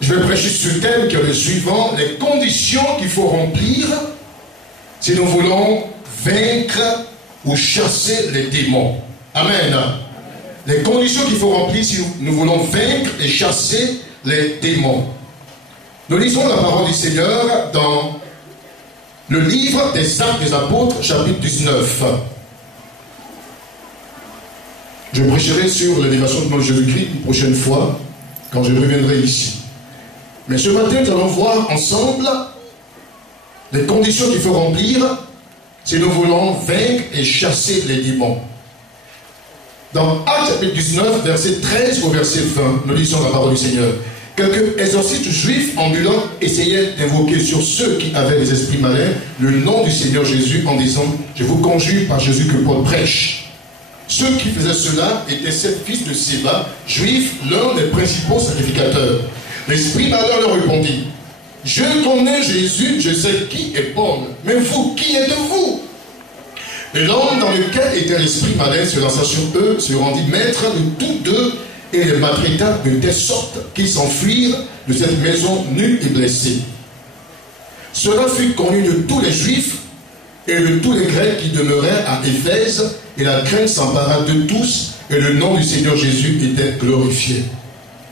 Je vais prêcher sur le thème qui est le suivant, les conditions qu'il faut remplir si nous voulons vaincre ou chasser les démons. Amen. Les conditions qu'il faut remplir si nous voulons vaincre et chasser les démons. Nous lisons la parole du Seigneur dans le livre des Actes des Apôtres, chapitre 19. Je prêcherai sur l'élévation du nom de Jésus-Christ une prochaine fois, quand je reviendrai ici. Mais ce matin, nous allons voir ensemble les conditions qu'il faut remplir si nous voulons vaincre et chasser les démons. Dans Actes chapitre 19, verset 13 au verset 20, nous lisons la parole du Seigneur. Quelques exorcistes juifs ambulants essayaient d'invoquer sur ceux qui avaient des esprits malins le nom du Seigneur Jésus en disant « Je vous conjure par Jésus que Paul prêche ». Ceux qui faisaient cela étaient 7 fils de Séba, juifs, l'un des principaux sacrificateurs. L'esprit malin leur répondit « Je connais Jésus, je sais qui est Paul, mais vous, qui êtes-vous » Et l'homme dans lequel était l'esprit malin se lança sur eux, se rendit maître de tous deux et les maltraita de telle sorte qu'ils s'enfuirent de cette maison nus et blessés. Cela fut connu de tous les Juifs et de tous les Grecs qui demeuraient à Éphèse, et la crainte s'empara de tous, et le nom du Seigneur Jésus était glorifié.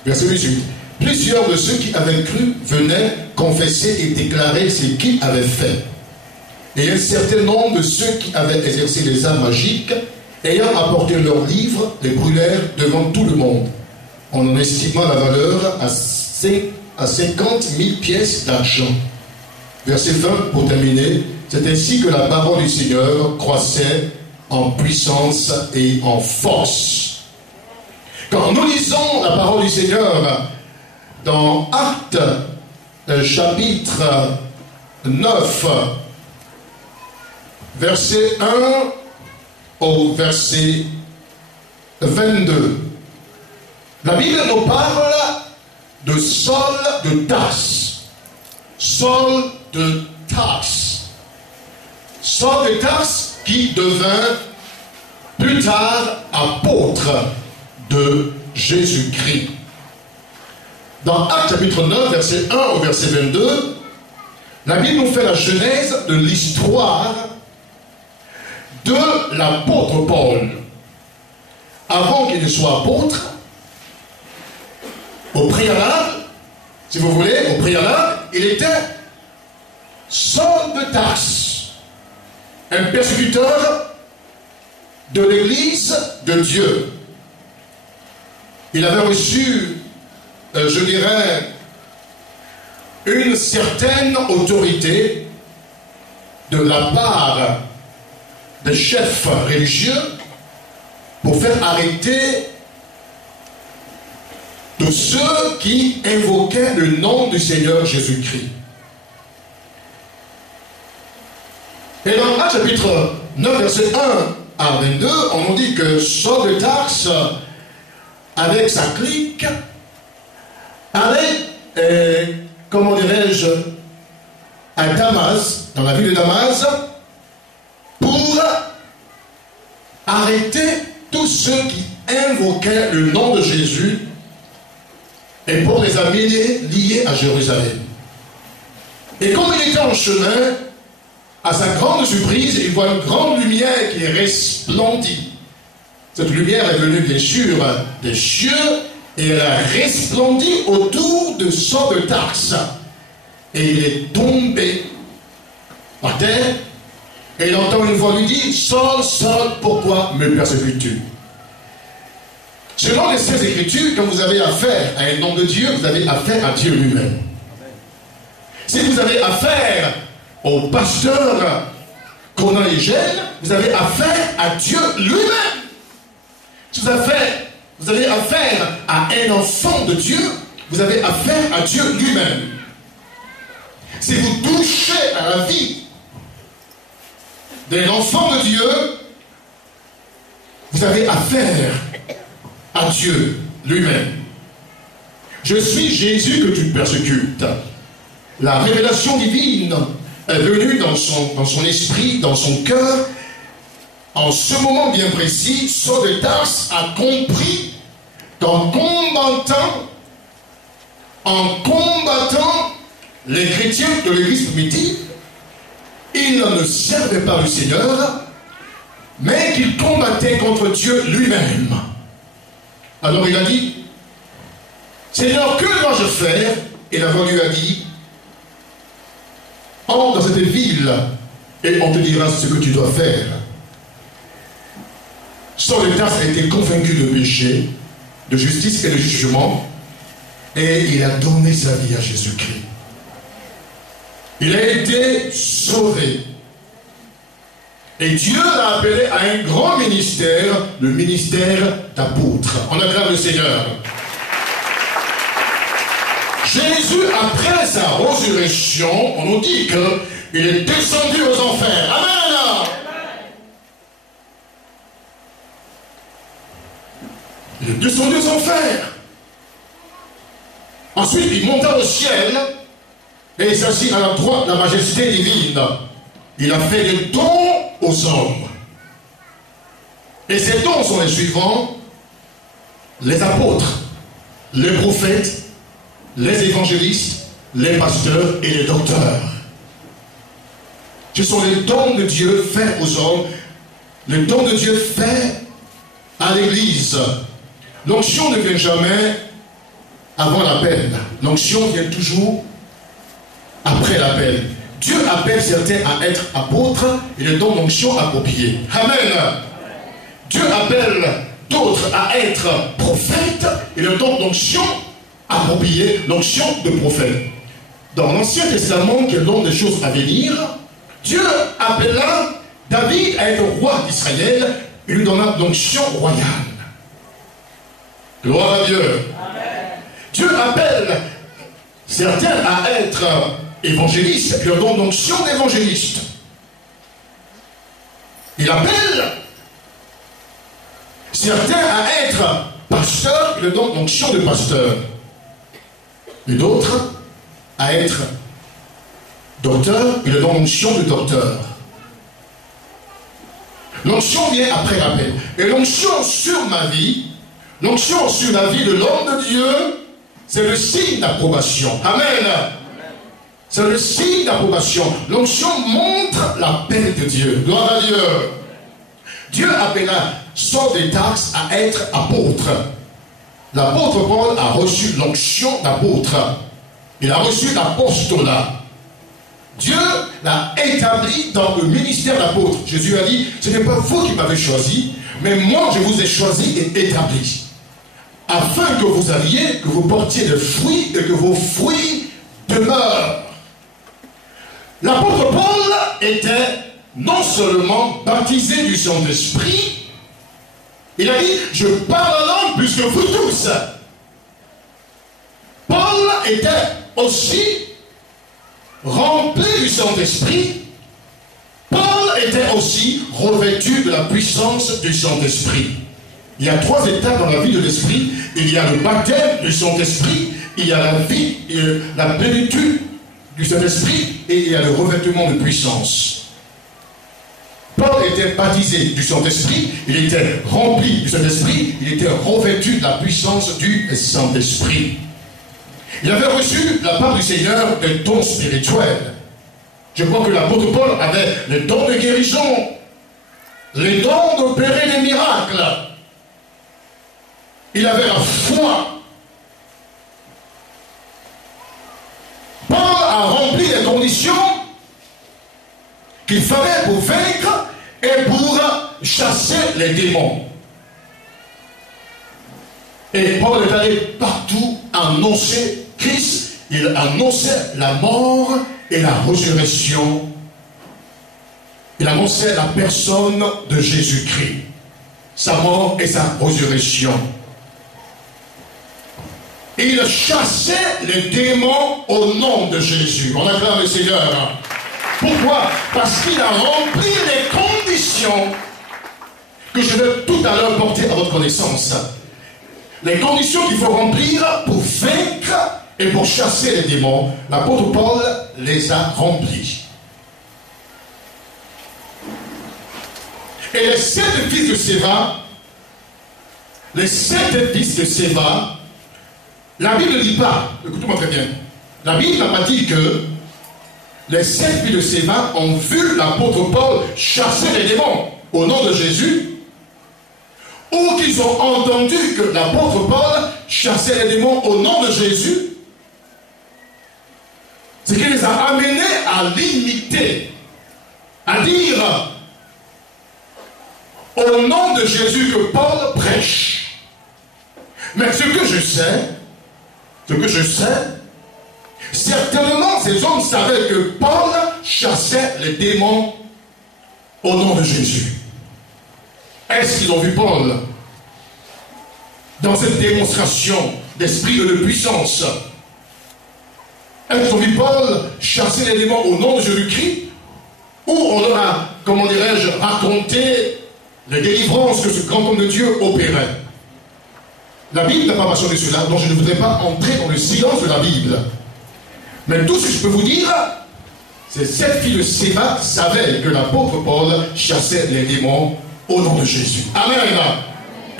Verset 18. Plusieurs de ceux qui avaient cru venaient confesser et déclarer ce qu'ils avaient fait. Et un certain nombre de ceux qui avaient exercé les arts magiques, ayant apporté leurs livres, les brûlèrent devant tout le monde, en estimant la valeur à 50 000 pièces d'argent. Verset 20, pour terminer, c'est ainsi que la parole du Seigneur croissait en puissance et en force. Quand nous lisons la parole du Seigneur dans Actes chapitre 9, verset 1 au verset 22, la Bible nous parle de Saul de Tarse. Saul de Tarse. Saul de Tarse qui devint plus tard apôtre de Jésus-Christ. Dans Actes chapitre 9, verset 1 au verset 22, la Bible nous fait la genèse de l'histoire de l'apôtre Paul. Avant qu'il ne soit apôtre, au préalable, si vous voulez, au préalable, il était Saul de Tarse, un persécuteur de l'Église de Dieu. Il avait reçu, je dirais, une certaine autorité de la part des chefs religieux pour faire arrêter de ceux qui invoquaient le nom du Seigneur Jésus-Christ. Et dans Actes chapitre 9, verset 1 à 22, on nous dit que Saul de Tarse, avec sa clique, allait, comment dirais-je, à Damas, dans la ville de Damas, pour arrêter tous ceux qui invoquaient le nom de Jésus et pour les amener liés à Jérusalem. Et comme il était en chemin, à sa grande surprise, il voit une grande lumière qui resplendit. Cette lumière est venue bien sûr des cieux et elle a resplendi autour de Saul de Tarse. Et il est tombé par terre et il entend une voix lui dire « Saul, Saul, pourquoi me persécutes-tu » Selon les Saintes Écritures, quand vous avez affaire à un homme de Dieu, vous avez affaire à Dieu lui-même. Si vous avez affaire au pasteur Conan Egel, vous avez affaire à Dieu lui-même. Si vous avez affaire à un enfant de Dieu, vous avez affaire à Dieu lui-même. Si vous touchez à la vie d'un enfant de Dieu, vous avez affaire à Dieu lui-même. Je suis Jésus que tu persécutes. La révélation divine est venue dans son esprit, dans son cœur. En ce moment bien précis, Saul de Tarse a compris qu'en combattant en combattant les chrétiens de l'église primitive, ils ne servaient pas le Seigneur, mais qu'ils combattaient contre Dieu lui-même. Alors il a dit, Seigneur, que dois-je faire? Et la voix lui a dit, entre dans cette ville et on te dira ce que tu dois faire. Saul de Tarse a été convaincu de péché, de justice et de jugement, et il a donné sa vie à Jésus-Christ. Il a été sauvé. Et Dieu l'a appelé à un grand ministère, le ministère d'apôtre. On acclame le Seigneur. Jésus, après sa résurrection, on nous dit qu'il est descendu aux enfers. Amen. Il est descendu aux enfers. Ensuite, il monta au ciel et il s'assit à la droite de la majesté divine. Il a fait des dons aux hommes. Et ces dons sont les suivants: les apôtres, les prophètes, les évangélistes, les pasteurs et les docteurs. Ce sont les dons de Dieu faits aux hommes, les dons de Dieu faits à l'Église. L'onction ne vient jamais avant l'appel. L'onction vient toujours après l'appel. Dieu appelle certains à être apôtres et les dons d'onction appropriés. Amen. Dieu appelle d'autres à être prophètes et le don d'onction approprié, l'onction de prophète. Dans l'Ancien Testament, qui est le don des choses à venir, Dieu appela David à être roi d'Israël et lui donna l'onction royale. Gloire à Dieu. Amen. Dieu appelle certains à être évangélistes et leur don d'onction d'évangéliste. Il appelle certains à être pasteurs et le don d'onction de pasteur. Et d'autres à être docteur et le don d'onction de docteur. L'onction vient après l'appel. Et l'onction sur ma vie, l'onction sur la vie de l'homme de Dieu, c'est le signe d'approbation. Amen. C'est le signe d'approbation. L'onction montre l'appel de Dieu. Gloire à Dieu. Dieu appela Saul de Tarse à être apôtre. L'apôtre Paul a reçu l'onction d'apôtre. Il a reçu l'apostolat. Dieu l'a établi dans le ministère d'apôtre. Jésus a dit, ce n'est pas vous qui m'avez choisi, mais moi je vous ai choisi et établi. Afin que vous alliez, que vous portiez des fruits et que vos fruits demeurent. L'apôtre Paul était non seulement baptisé du Saint-Esprit, il a dit, je parle en langue plus que vous tous. Paul était aussi rempli du Saint-Esprit. Paul était aussi revêtu de la puissance du Saint-Esprit. Il y a 3 étapes dans la vie de l'Esprit. Il y a le baptême du Saint-Esprit, il y a la vie, la plénitude du Saint-Esprit et il y a le revêtement de puissance. Paul était baptisé du Saint-Esprit, il était rempli du Saint-Esprit, il était revêtu de la puissance du Saint-Esprit. Il avait reçu de la part du Seigneur des dons spirituels. Je crois que l'apôtre Paul avait les dons de guérison, les dons d'opérer des miracles. Il avait la foi. Paul a rempli les conditions qu'il fallait pour vaincre et pour chasser les démons. Et Paul est allé partout annoncer Christ. Il annonçait la mort et la résurrection. Il annonçait la personne de Jésus-Christ, sa mort et sa résurrection. Et il chassait les démons au nom de Jésus. On acclame le Seigneur. Pourquoi? Parce qu'il a rempli les conditions que je vais tout à l'heure porter à votre connaissance. Les conditions qu'il faut remplir pour vaincre et pour chasser les démons, l'apôtre Paul les a remplies. Et les 7 fils de Séva, La Bible ne dit pas, écoutez-moi très bien, la Bible n'a pas dit que les 7 filles de Séba ont vu l'apôtre Paul chasser les démons au nom de Jésus, ou qu'ils ont entendu que l'apôtre Paul chassait les démons au nom de Jésus. Ce qui les a amenés à l'imiter, à dire au nom de Jésus que Paul prêche. Mais ce que je sais, certainement ces hommes savaient que Paul chassait les démons au nom de Jésus. Est-ce qu'ils ont vu Paul dans cette démonstration d'esprit et de puissance? Est-ce qu'ils ont vu Paul chasser les démons au nom de Jésus-Christ? Ou on leur a, comment dirais-je, raconté les délivrances que ce grand homme de Dieu opérait? La Bible n'a pas mentionné cela, donc je ne voudrais pas entrer dans le silence de la Bible. Mais tout ce que je peux vous dire, c'est que cette fille de Séba savait que l'apôtre Paul chassait les démons au nom de Jésus. Amen.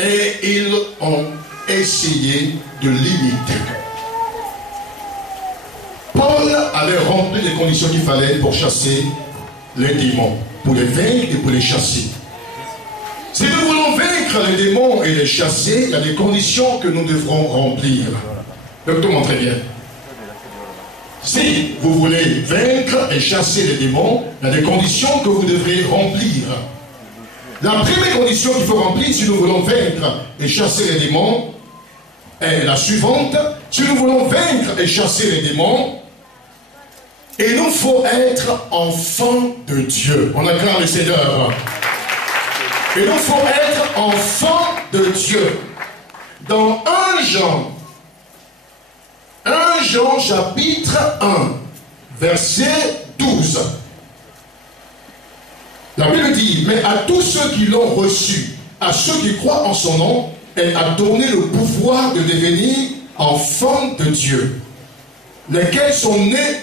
Et ils ont essayé de l'imiter. Paul avait rempli les conditions qu'il fallait pour chasser les démons, pour les vaincre et pour les chasser. Si nous voulons vaincre les démons et les chasser, il y a des conditions que nous devrons remplir. Écoutez-moi très bien. Si vous voulez vaincre et chasser les démons, il y a des conditions que vous devrez remplir. La première condition qu'il faut remplir si nous voulons vaincre et chasser les démons est la suivante. Si nous voulons vaincre et chasser les démons, il nous faut être enfants de Dieu. On acclame le Seigneur. Il nous faut être enfants de Dieu. Dans 1 Jean chapitre 1, verset 12. La Bible dit, mais à tous ceux qui l'ont reçu, à ceux qui croient en son nom, elle a donné le pouvoir de devenir enfants de Dieu, lesquels sont nés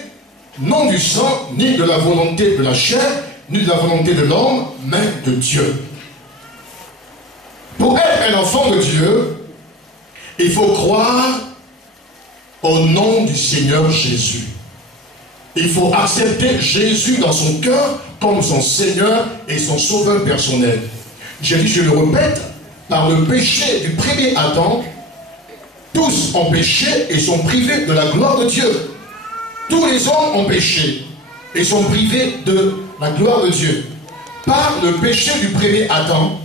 non du sang, ni de la volonté de la chair, ni de la volonté de l'homme, mais de Dieu. Pour être un enfant de Dieu, il faut croire au nom du Seigneur Jésus. Il faut accepter Jésus dans son cœur comme son Seigneur et son Sauveur personnel. Je le répète, par le péché du premier Adam, tous ont péché et sont privés de la gloire de Dieu. Tous les hommes ont péché et sont privés de la gloire de Dieu. Par le péché du premier Adam,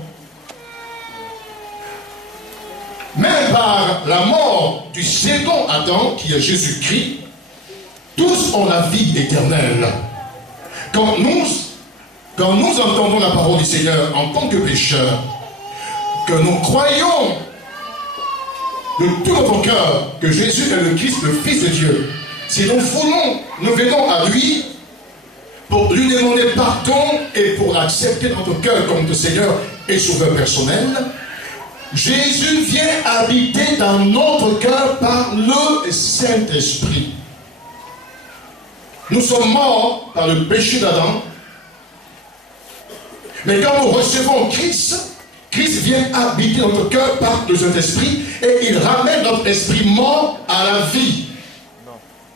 même par la mort du second Adam, qui est Jésus-Christ, tous ont la vie éternelle. Quand nous entendons la parole du Seigneur en tant que pécheurs, que nous croyons de tout notre cœur que Jésus est le Christ, le Fils de Dieu, si nous venons à lui pour lui demander pardon et pour l'accepter dans notre cœur comme le Seigneur et Sauveur personnel, Jésus vient habiter dans notre cœur par le Saint-Esprit. Nous sommes morts par le péché d'Adam, mais quand nous recevons Christ, Christ vient habiter dans notre cœur par le Saint-Esprit et il ramène notre esprit mort à la vie.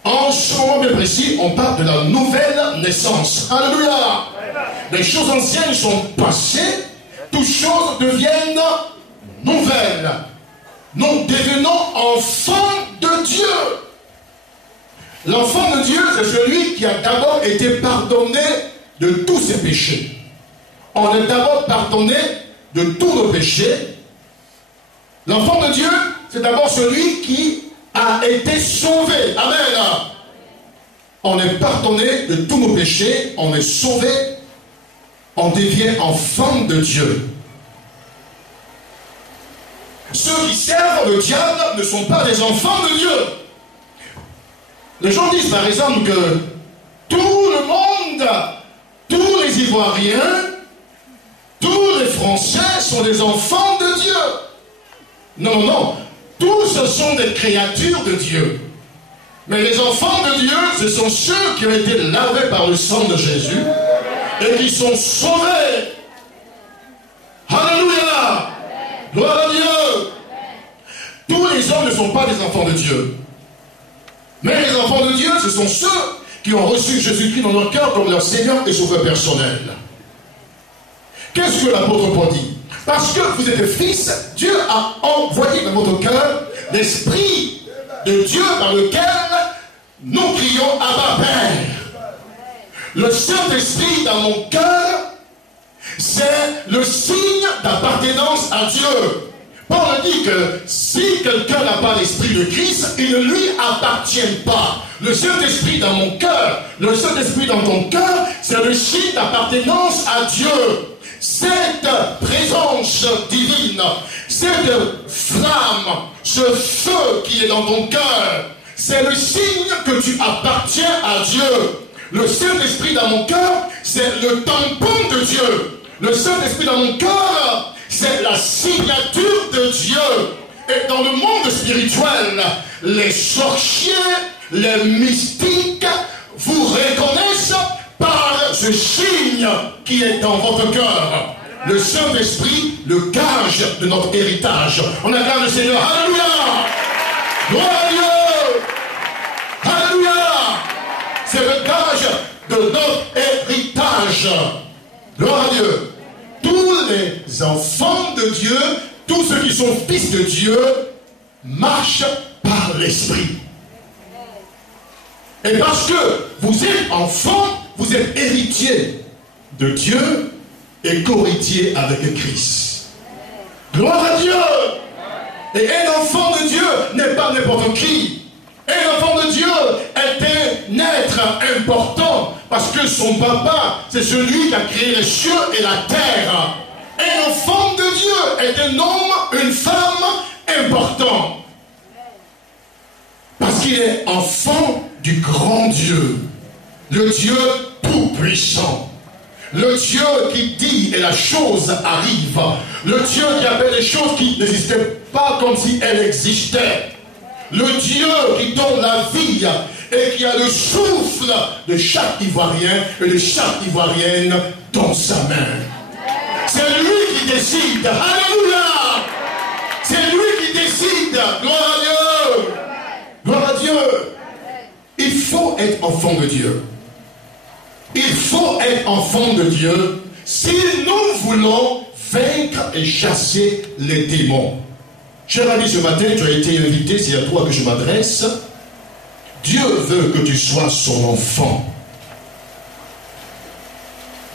En ce moment bien précis, on parle de la nouvelle naissance. Alléluia! Les choses anciennes sont passées, toutes choses deviennent nouvelles. Nous devenons enfants de Dieu. L'enfant de Dieu, c'est celui qui a d'abord été pardonné de tous ses péchés. On est d'abord pardonné de tous nos péchés. L'enfant de Dieu, c'est d'abord celui qui a été sauvé. Amen. On est pardonné de tous nos péchés, on est sauvé, on devient enfant de Dieu. Ceux qui servent le diable ne sont pas des enfants de Dieu. Les gens disent par exemple que tout le monde, tous les Ivoiriens, tous les Français sont des enfants de Dieu. Non, non, non. Tous sont des créatures de Dieu. Mais les enfants de Dieu, ce sont ceux qui ont été lavés par le sang de Jésus et qui sont sauvés. Alléluia! Gloire à Dieu! Tous les hommes ne sont pas des enfants de Dieu. Mais les enfants de Dieu, ce sont ceux qui ont reçu Jésus-Christ dans leur cœur comme leur Seigneur et Sauveur personnel. Qu'est-ce que l'apôtre Paul dit? Parce que vous êtes fils, Dieu a envoyé dans votre cœur l'Esprit de Dieu par lequel nous crions Abba Père. Le Saint-Esprit dans mon cœur, c'est le signe d'appartenance à Dieu. Paul dit que si quelqu'un n'a pas l'Esprit de Christ, il ne lui appartient pas. Le Saint-Esprit dans mon cœur, le Saint-Esprit dans ton cœur, c'est le signe d'appartenance à Dieu. Cette présence divine, cette flamme, ce feu qui est dans ton cœur, c'est le signe que tu appartiens à Dieu. Le Saint-Esprit dans mon cœur, c'est le tampon de Dieu. Le Saint-Esprit dans mon cœur, c'est la signature de Dieu. Et dans le monde spirituel, les sorciers, les mystiques vous reconnaissent par ce signe qui est dans votre cœur. Le Saint-Esprit, le gage de notre héritage. On acclame le Seigneur. Alléluia! Gloire à Dieu! Alléluia! C'est le gage de notre héritage. Gloire à Dieu! Tous les enfants de Dieu, tous ceux qui sont fils de Dieu, marchent par l'Esprit. Et parce que vous êtes enfants, vous êtes héritiers de Dieu et co-héritiers avec Christ. Gloire à Dieu! Et un enfant de Dieu n'est pas n'importe qui. Un enfant de Dieu est un être important parce que son papa, c'est celui qui a créé les cieux et la terre. Un enfant de Dieu est un homme, une femme important. Parce qu'il est enfant du grand Dieu, le Dieu tout-puissant, le Dieu qui dit et la chose arrive, le Dieu qui appelle les choses qui n'existaient pas comme si elles existaient, le Dieu qui donne la vie et qui a le souffle de chaque Ivoirien et de chaque Ivoirienne dans sa main. C'est lui qui décide. Alléluia! C'est lui qui décide. Gloire à Dieu! Gloire à Dieu! Il faut être enfant de Dieu. Il faut être enfant de Dieu si nous voulons vaincre et chasser les démons. Cher ami, ce matin, tu as été invité, c'est à toi que je m'adresse. Dieu veut que tu sois son enfant.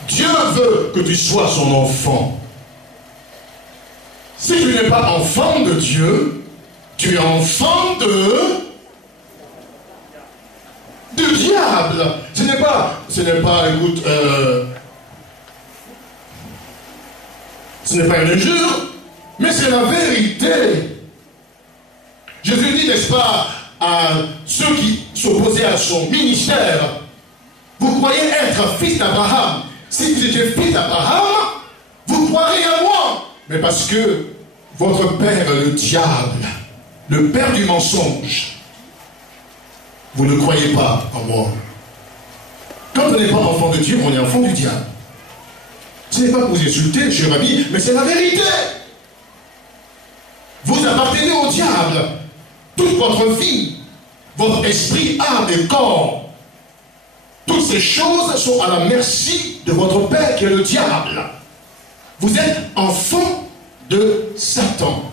Dieu veut que tu sois son enfant. Si tu n'es pas enfant de Dieu, tu es enfant du diable. Ce n'est pas, écoute, ce n'est pas une injure, mais c'est la vérité. Jésus dit, n'est-ce pas, à ceux qui s'opposaient à son ministère, vous croyez être fils d'Abraham. Si vous étiez fils d'Abraham, vous croirez à moi. Mais parce que votre père, le diable, le père du mensonge, vous ne croyez pas en moi. Quand on n'est pas enfant de Dieu, on est enfant du diable. Ce n'est pas pour vous insulter, cher ami, mais c'est la vérité. Vous appartenez au diable. Toute votre vie, votre esprit, âme et corps, toutes ces choses sont à la merci de votre père qui est le diable. Vous êtes enfant de Satan.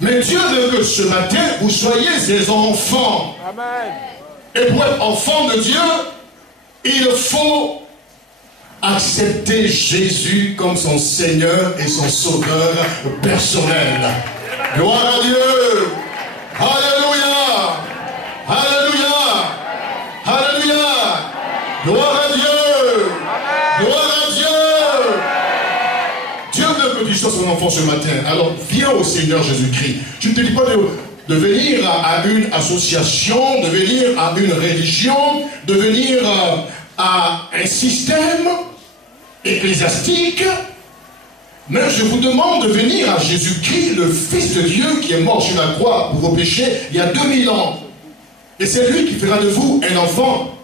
Mais Dieu veut que ce matin, vous soyez ses enfants. Amen. Et pour être enfant de Dieu, il faut accepter Jésus comme son Seigneur et son Sauveur personnel. Gloire à Dieu. Alléluia. Alléluia. Alléluia. Gloire à Dieu. Gloire à Dieu. Dieu veut que tu sois son enfant ce matin. Alors viens au Seigneur Jésus-Christ. Je ne te dis pas de venir à une association, de venir à une religion, de venir à un système ecclésiastique. Mais je vous demande de venir à Jésus-Christ, le Fils de Dieu qui est mort sur la croix pour vos péchés il y a 2000 ans. Et c'est lui qui fera de vous un enfant.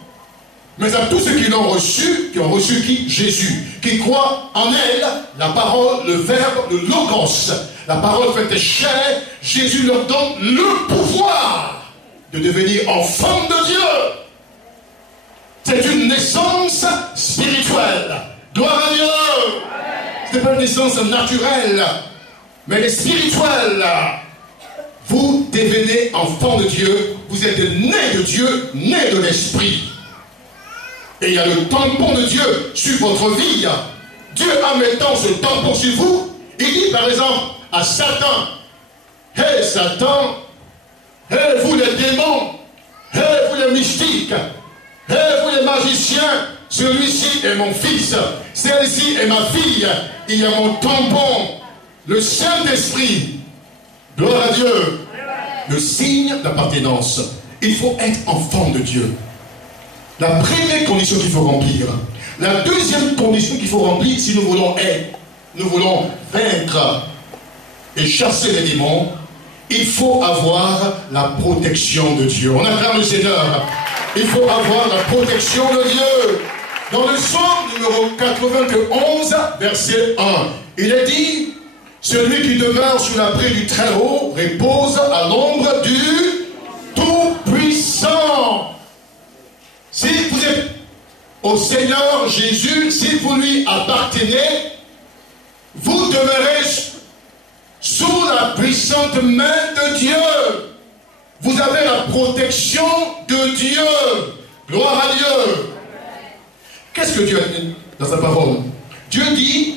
mais à tous ceux qui l'ont reçu, qui ont reçu qui? Jésus, qui croient en elle, la parole, le verbe, le logos, la parole faite chair, Jésus leur donne le pouvoir de devenir enfants de Dieu. C'est une naissance spirituelle. Gloire à Dieu. Ce n'est pas une naissance naturelle, mais elle est spirituelle. Vous devenez enfant de Dieu, vous êtes né de Dieu, né de l'Esprit. Et il y a le tampon de Dieu sur votre vie. Dieu, en mettant ce tampon sur vous, il dit par exemple à Satan, « Hé Satan, hé vous les démons, hé vous les mystiques, hé vous les magiciens, celui-ci est mon fils, celle-ci est ma fille, il y a mon tampon, le Saint-Esprit. » Gloire à Dieu. Le signe d'appartenance. Il faut être enfant de Dieu. La première condition qu'il faut remplir. La deuxième condition qu'il faut remplir si nous voulons être, nous voulons vaincre et chasser les démons, il faut avoir la protection de Dieu. On acclame le Seigneur. Il faut avoir la protection de Dieu. Dans le psaume numéro 91, verset 1, il est dit: celui qui demeure sous l'abri du Très-Haut repose à l'ombre du Tout-Puissant. Si vous êtes au Seigneur Jésus, si vous lui appartenez, vous demeurez sous la puissante main de Dieu. Vous avez la protection de Dieu. Gloire à Dieu. Qu'est-ce que Dieu a dit dans sa parole? Dieu dit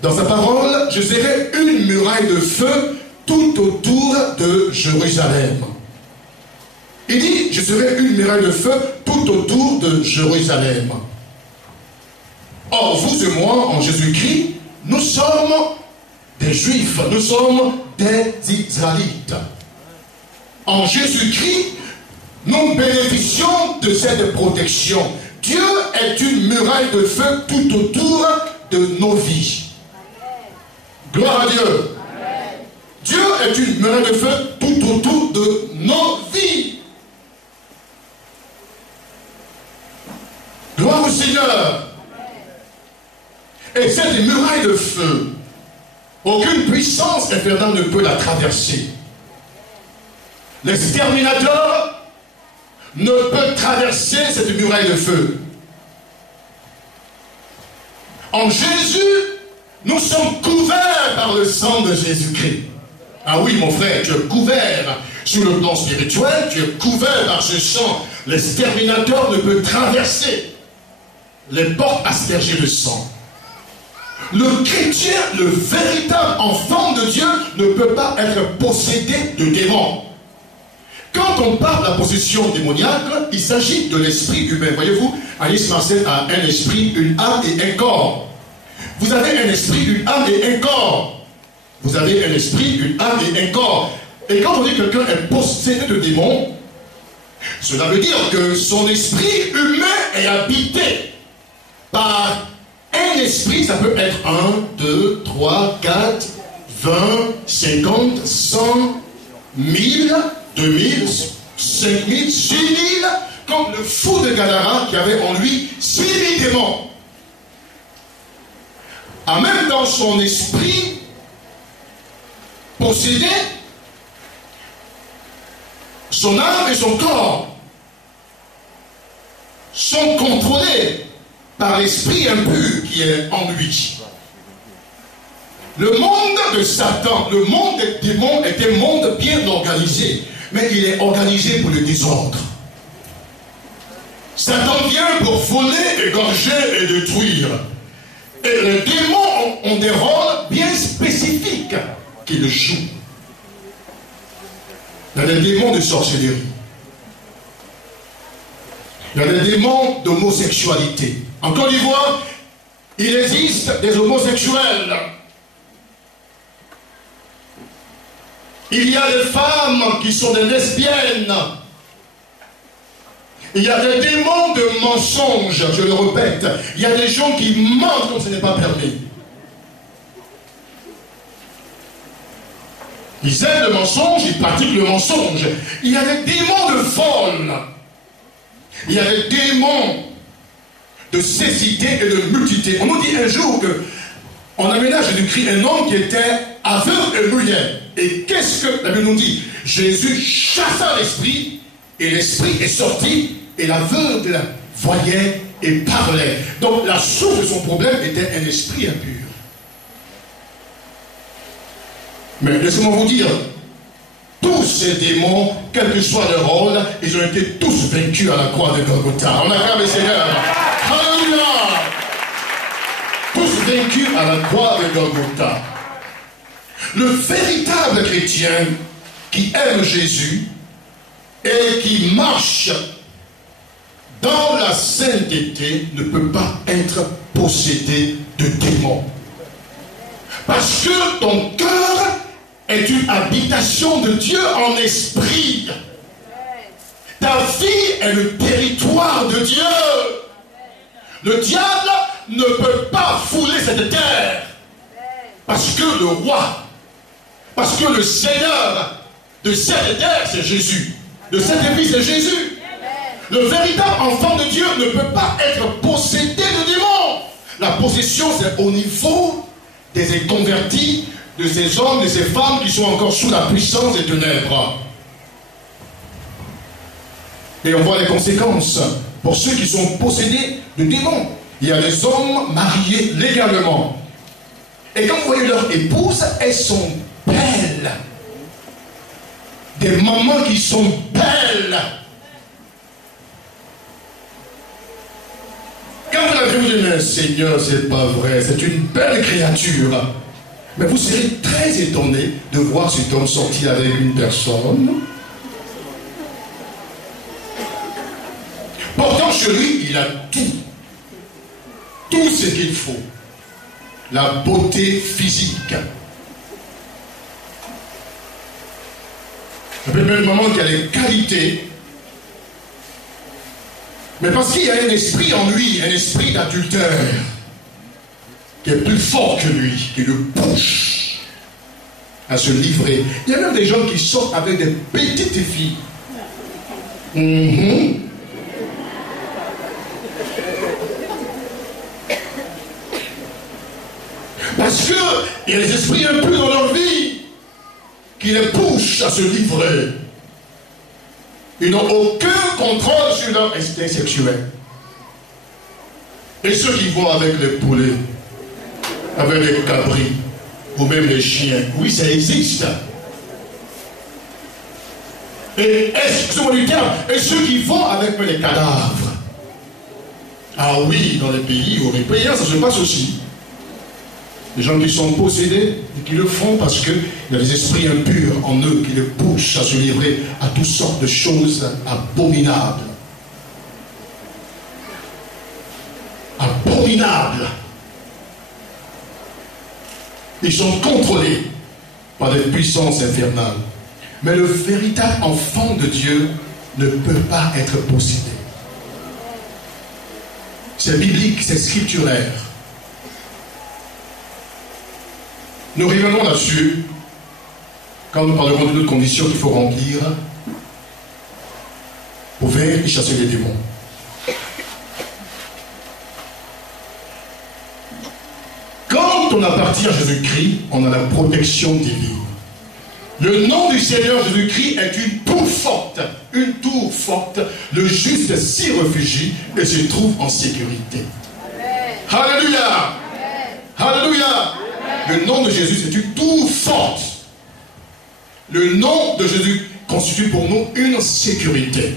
dans sa parole, je serai une muraille de feu tout autour de Jérusalem. Il dit, je serai une muraille de feu tout autour de Jérusalem. Or, vous et moi, en Jésus-Christ, nous sommes des Juifs, nous sommes des Israélites. En Jésus-Christ, nous bénéficions de cette protection. Dieu est une muraille de feu tout autour de nos vies. Gloire à Dieu. Amen. Dieu est une muraille de feu tout autour de nos vies. Gloire au Seigneur. Amen. Et cette muraille de feu, aucune puissance infernale ne peut la traverser. L'exterminateur ne peut traverser cette muraille de feu. En Jésus, nous sommes couverts par le sang de Jésus-Christ. Ah oui, mon frère, tu es couvert sur le plan spirituel, tu es couvert par ce sang. L'exterminateur ne peut traverser les portes aspergées de sang. Le chrétien, le véritable enfant de Dieu, ne peut pas être possédé de démons. Quand on parle de la possession démoniaque, il s'agit de l'esprit humain. Voyez-vous, Alice Marcel a un esprit, une âme et un corps. Vous avez un esprit, une âme et un corps. Vous avez un esprit, une âme et un corps. Et quand on dit que quelqu'un est possédé de démons, cela veut dire que son esprit humain est habité par un esprit. Ça peut être 1, 2, 3, 4, 20, 50, 100, 1000, 2000, 5000, 6000, comme le fou de Gadara qui avait en lui 6000 démons. En même temps, son esprit possédé son âme et son corps sont contrôlés par l'esprit impur qui est en lui. Le monde de Satan, le monde des démons est un monde bien organisé, mais il est organisé pour le désordre. Satan vient pour voler, égorger et détruire. Et les démons ont des rôles bien spécifiques qu'ils jouent. Il y a des démons de sorcellerie. Il y a des démons d'homosexualité. En Côte d'Ivoire, il existe des homosexuels. Il y a des femmes qui sont des lesbiennes. Il y a des démons de mensonges, je le répète. Il y a des gens qui mentent comme ce n'est pas permis. Ils aiment le mensonge, ils pratiquent le mensonge. Il y a des démons de vol. Il y a des démons de cécité et de multitude. On nous dit un jour que on amena à Jésus-Christ un homme qui était aveugle et muet. Et qu'est-ce que la Bible nous dit? Jésus chassa l'esprit, et l'esprit est sorti, et l'aveugle voyait et parlait. Donc la source de son problème était un esprit impur. Mais laissez-moi vous dire, tous ces démons, quel que soit leur rôle, ils ont été tous vaincus à la croix de Golgotha. On acclame le Seigneur. Alléluia! Tous vaincus à la croix de Golgotha. Le véritable chrétien qui aime Jésus et qui marche dans la sainteté ne peut pas être possédé de démons. Parce que ton cœur est une habitation de Dieu en esprit. Ta vie est le territoire de Dieu. Le diable ne peut pas fouler cette terre. Parce que le roi, parce que le Seigneur de cette terre, c'est Jésus. De cette église, c'est Jésus. Le véritable enfant de Dieu ne peut pas être possédé de démons. La possession, c'est au niveau des inconvertis, de ces hommes, de ces femmes qui sont encore sous la puissance des ténèbres. Et on voit les conséquences pour ceux qui sont possédés de démons. Il y a des hommes mariés légalement. Et quand vous voyez leur épouse, elles sont belles. Des mamans qui sont belles. Quand vous la vous dites, mais Seigneur, c'est pas vrai, c'est une belle créature. Mais vous serez très étonné de voir cet homme sortir avec une personne. Pourtant, chez lui, il a tout. Tout ce qu'il faut. La beauté physique. Ça peut être une maman qui a des qualités. Mais parce qu'il y a un esprit en lui, un esprit d'adultère, qui est plus fort que lui, qui le pousse à se livrer. Il y a même des gens qui sortent avec des petites filles. Parce qu'il y a des esprits impurs dans leur vie qui les poussent à se livrer. Ils n'ont aucun contrôle sur leur instinct sexuel. Et ceux qui vont avec les poulets, avec les cabris, ou même les chiens, oui, ça existe. Et excusez-moi du terme, et ceux qui vont avec les cadavres. Ah oui, dans les pays européens, ça se passe aussi. Les gens qui sont possédés et qui le font parce qu'il y a des esprits impurs en eux qui les poussent à se livrer à toutes sortes de choses abominables. Abominables. Ils sont contrôlés par des puissances infernales. Mais le véritable enfant de Dieu ne peut pas être possédé. C'est biblique, c'est scripturaire. Nous reviendrons là-dessus quand nous parlerons de d'autres conditions qu'il faut remplir pour vaincre et chasser les démons. Quand on appartient à Jésus-Christ, on a la protection divine. Le nom du Seigneur Jésus-Christ est une tour forte. Une tour forte. Le juste s'y réfugie et se trouve en sécurité. Amen. Alléluia. Amen. Alléluia. Le nom de Jésus, c'est une tour forte. Le nom de Jésus constitue pour nous une sécurité.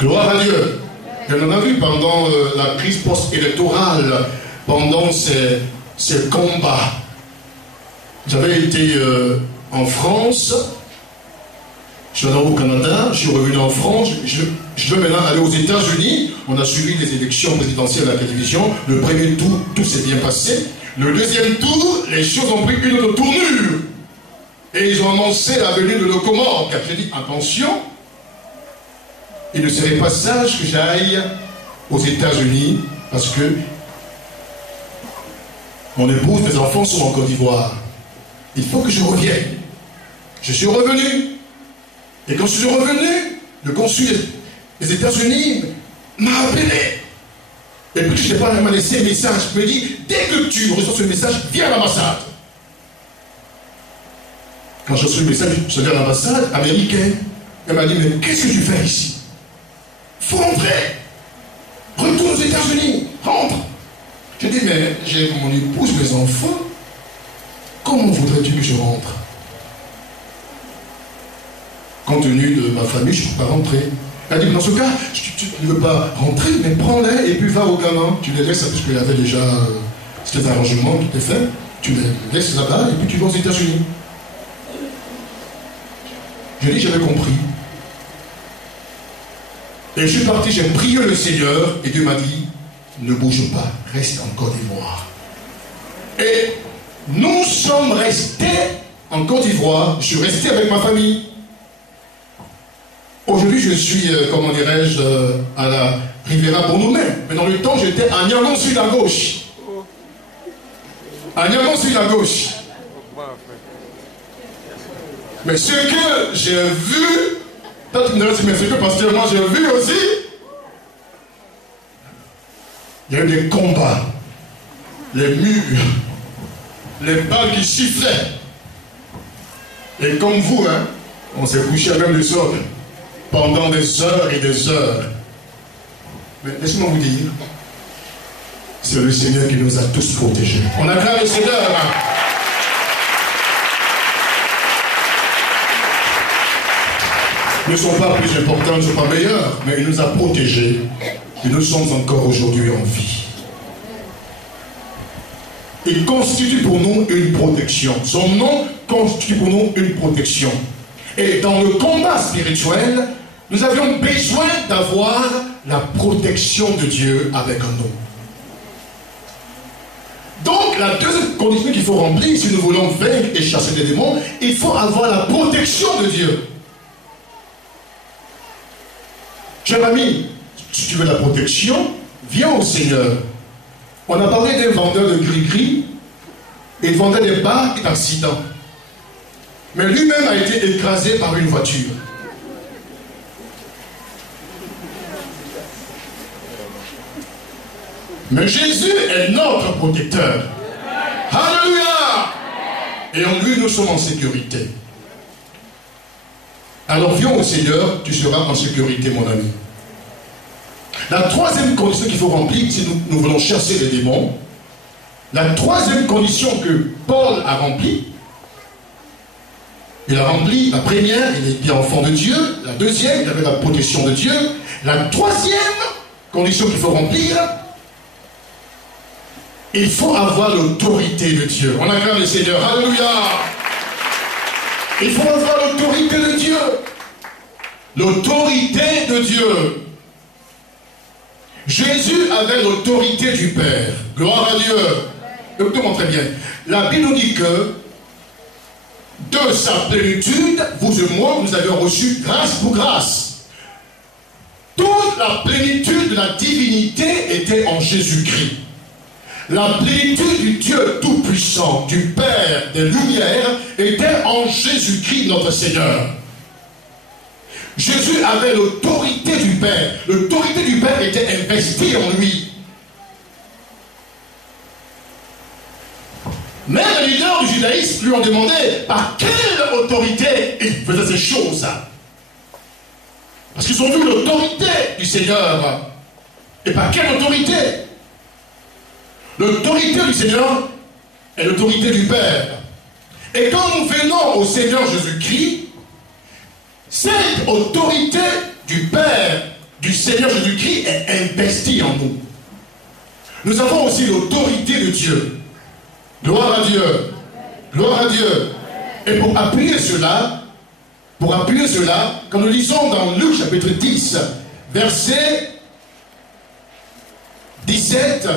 Gloire à Dieu. Et on en a vu pendant la crise post-électorale, pendant ces combats. J'avais été en France, je suis allé au Canada, je suis revenu en France, je veux maintenant aller aux États-Unis. On a suivi les élections présidentielles à la télévision. Le premier tour, tout s'est bien passé. Le deuxième tour, les choses ont pris une autre tournure. Et ils ont annoncé la venue de Lecomorque. J'ai dit, attention, il ne serait pas sage que j'aille aux États-Unis parce que mon épouse, mes enfants sont en Côte d'Ivoire. Il faut que je revienne. Je suis revenu. Et quand je suis revenu, le consul des États-Unis m'a appelé. Et puis je n'ai pas vraiment laissé un message. Je me dis, dès que tu reçois ce message, viens à l'ambassade. Quand je reçois le message, je suis allé à l'ambassade américaine. Elle m'a dit, mais qu'est-ce que tu fais ici? Faut rentrer. Retourne aux États-Unis. Rentre. J'ai dit, mais j'ai mon épouse, mes enfants. Comment voudrais-tu que je rentre? Compte tenu de ma famille, je ne peux pas rentrer. Elle a dit, dans ce cas, tu ne veux pas rentrer, mais prends-les et puis va au gamin. Tu les laisses, parce qu'il y avait déjà cet arrangement qui était fait. Tu les laisses là-bas et puis tu vas aux États-Unis. J'ai dit, j'avais compris. Et je suis parti, j'ai prié le Seigneur et Dieu m'a dit, ne bouge pas, reste en Côte d'Ivoire. Et nous sommes restés en Côte d'Ivoire, je suis resté avec ma famille. Aujourd'hui, je suis, comment dirais-je, à la Riviera pour nous-mêmes. Mais dans le temps, j'étais à Niagon sur la gauche. À Niagon sur la gauche. Mais ce que j'ai vu, peut-être que mais ce que parce que moi j'ai vu aussi, il y a eu des combats, les murs, les balles qui sifflaient. Et comme vous, hein, on s'est couché à même le sol pendant des heures et des heures. Mais laissez-moi vous dire, c'est le Seigneur qui nous a tous protégés. On acclame le Seigneur. Hein. Ils ne sont pas plus importants, ils ne sont pas meilleurs, mais il nous a protégés et nous sommes encore aujourd'hui en vie. Il constitue pour nous une protection. Son nom constitue pour nous une protection. Et dans le combat spirituel, nous avions besoin d'avoir la protection de Dieu avec nous. Donc, la deuxième condition qu'il faut remplir, si nous voulons vaincre et chasser des démons, il faut avoir la protection de Dieu. Cher ami, si tu veux la protection, viens au Seigneur. On a parlé d'un vendeur de gris-gris, il vendait des bagues d'accident. Mais lui-même a été écrasé par une voiture. Mais Jésus est notre protecteur. Alléluia! Et en lui, nous sommes en sécurité. Alors viens au Seigneur, tu seras en sécurité, mon ami. La troisième condition qu'il faut remplir, si nous voulons chasser les démons, la troisième condition que Paul a remplie, il a rempli la première, il était enfant de Dieu. La deuxième, il avait la protection de Dieu. La troisième condition qu'il faut remplir, il faut avoir l'autorité de Dieu. On acclame le Seigneur. Alléluia. Il faut avoir l'autorité de Dieu. L'autorité de Dieu. Jésus avait l'autorité du Père. Gloire à Dieu. Écoutez-moi très bien. La Bible nous dit que de sa plénitude, vous et moi, nous avions reçu grâce pour grâce. Toute la plénitude de la divinité était en Jésus-Christ. La plénitude du Dieu Tout-Puissant, du Père des Lumières, était en Jésus-Christ notre Seigneur. Jésus avait l'autorité du Père. L'autorité du Père était investie en lui. Même les leaders du judaïsme lui ont demandé par quelle autorité il faisait ces choses. Parce qu'ils ont vu l'autorité du Seigneur. Et par quelle autorité? L'autorité du Seigneur est l'autorité du Père. Et quand nous venons au Seigneur Jésus-Christ, cette autorité du Père, du Seigneur Jésus-Christ est investie en nous. Nous avons aussi l'autorité de Dieu. Gloire à Dieu. Gloire à Dieu. Et pour appuyer cela, quand nous lisons dans Luc chapitre 10, verset 17,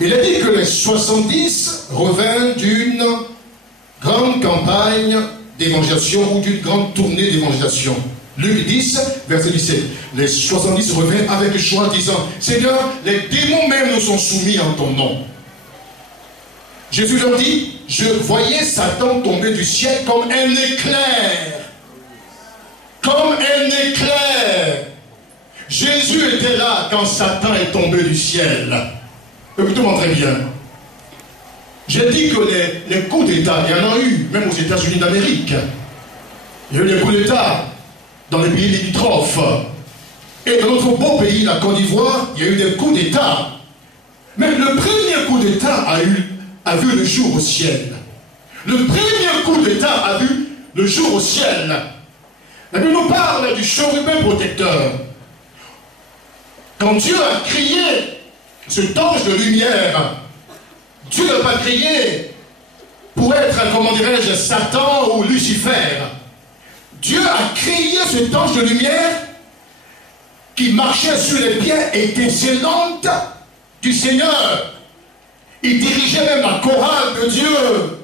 il a dit que les 70 revinrent d'une grande campagne d'évangélisation ou d'une grande tournée d'évangélisation. Luc 10, verset 17. Les 70 revinrent avec joie, disant, Seigneur, les démons même nous sont soumis en ton nom. Jésus leur dit, je voyais Satan tomber du ciel comme un éclair. comme un éclair. Jésus était là quand Satan est tombé du ciel. Écoutez-moi très bien. J'ai dit que les coups d'État, il y en a eu, même aux États-Unis d'Amérique. Il y a eu des coups d'État dans les pays limitrophes. Et dans notre beau pays, la Côte d'Ivoire, il y a eu des coups d'État. Mais le premier coup d'État a vu le jour au ciel. Le premier coup d'État a vu le jour au ciel. La Bible nous parle du chérubin protecteur. Quand Dieu a créé cet ange de lumière, Dieu n'a pas créé pour être, comment dirais-je, Satan ou Lucifer. Dieu a créé cet ange de lumière qui marchait sur les pieds étincelantes du Seigneur. Il dirigeait même la chorale de Dieu.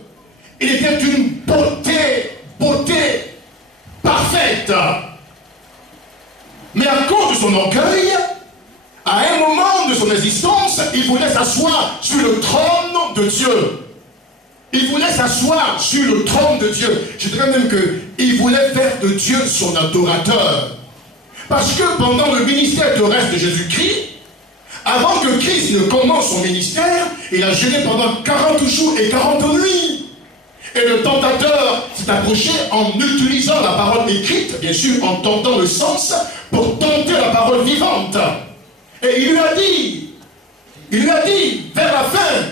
Il était d'une beauté parfaite. Mais à cause de son orgueil, à un moment de son existence, il voulait s'asseoir sur le trône de Dieu. Il voulait s'asseoir sur le trône de Dieu. Je dirais même qu'il voulait faire de Dieu son adorateur. Parce que pendant le ministère terrestre de Jésus-Christ, avant que Christ ne commence son ministère, il a jeûné pendant 40 jours et 40 nuits. Et le tentateur s'est approché en utilisant la parole écrite, bien sûr en tentant le sens, pour tenter la parole vivante. Et il lui a dit, vers la fin,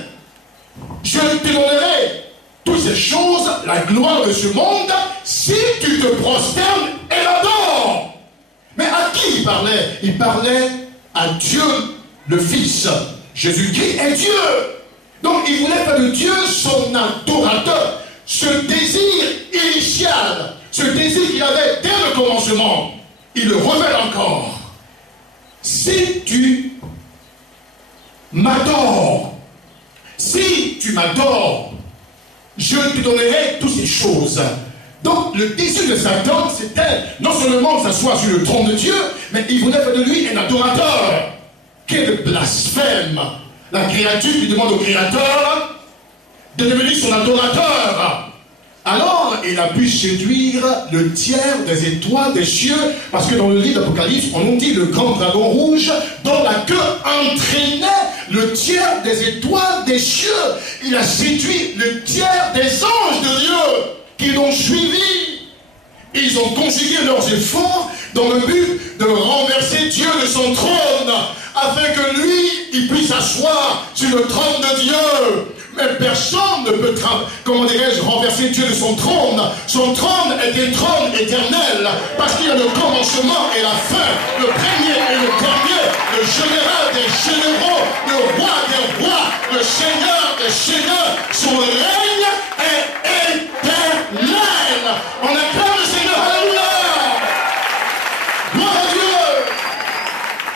je te donnerai toutes ces choses, la gloire de ce monde, si tu te prosternes et l'adores. Mais à qui il parlait? Il parlait à Dieu le Fils. Jésus-Christ est Dieu. Donc il voulait faire de Dieu son adorateur. Ce désir initial, ce désir qu'il avait dès le commencement, il le révèle encore. Si tu m'adores, je te donnerai toutes ces choses. Donc le désir de Satan, c'était non seulement s'asseoir sur le trône de Dieu, mais il voulait faire de lui un adorateur. Quel blasphème! La créature qui demande au Créateur de devenir son adorateur. Alors, il a pu séduire le tiers des étoiles des cieux, parce que dans le livre d'Apocalypse, on nous dit le grand dragon rouge, dont la queue entraînait le tiers des étoiles des cieux. Il a séduit le tiers des anges de Dieu qui l'ont suivi. Ils ont conjugué leurs efforts dans le but de renverser Dieu de son trône, afin que lui, il puisse s'asseoir sur le trône de Dieu. Mais personne ne peut, comment dirais-je, renverser Dieu de son trône. Son trône est un trône éternel, parce qu'il y a le commencement et la fin, le premier et le dernier, le général des généraux, le roi des rois, le seigneur des seigneurs. Son règne est éternel. On acclame le Seigneur, alléluia. Gloire à Dieu.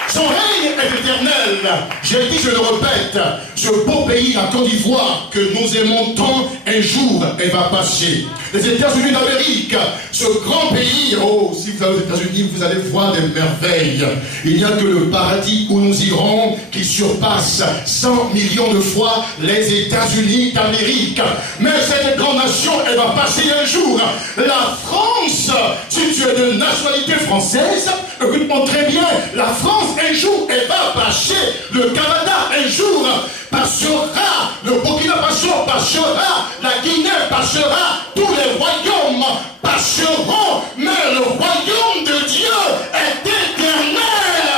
Son règne est éternel. J'ai dit, je le répète, ce beau pays, la Côte d'Ivoire, que nous aimons tant, un jour, elle va passer. Les États-Unis d'Amérique, ce grand pays, oh, si vous allez aux États-Unis, vous allez voir des merveilles. Il n'y a que le paradis où nous irons qui surpasse 100 millions de fois les États-Unis d'Amérique. Mais cette grande nation, elle va passer un jour. La France, si tu es de nationalité française, écoute-moi très bien, la France, un jour, elle va passer. Le Canada, un jour, passera. Le Burkina Faso passera. La Guinée passera. Tous les royaumes passeront. Mais le royaume de Dieu est éternel.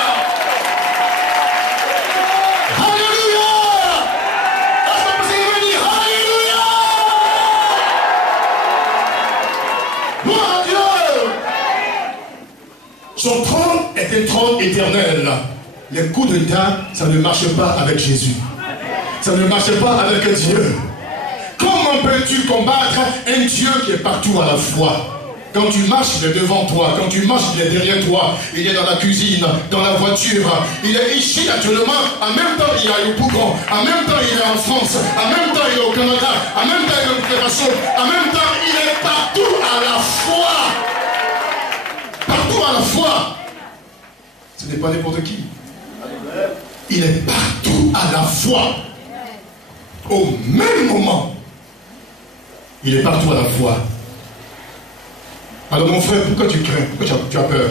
Alléluia. Est-ce que vous pouvez dire alléluia? Gloire à Dieu. Son trône est un trône éternel. Les coups d'État, ça ne marche pas avec Jésus. Ça ne marche pas avec Dieu. Comment peux-tu combattre un Dieu qui est partout à la fois? Quand tu marches, il est devant toi. Quand tu marches, il est derrière toi. Il est dans la cuisine, dans la voiture. Il est ici actuellement. En même temps, il est au Bougon. En même temps, il est en France. En même temps, il est au Canada. En même temps, il est au Burkina Faso. En même temps, il est partout à la fois. Partout à la fois. Ce n'est pas n'importe qui. Il est partout à la fois. Au même moment. Il est partout à la fois. Alors mon frère, pourquoi tu crains? Pourquoi tu as peur?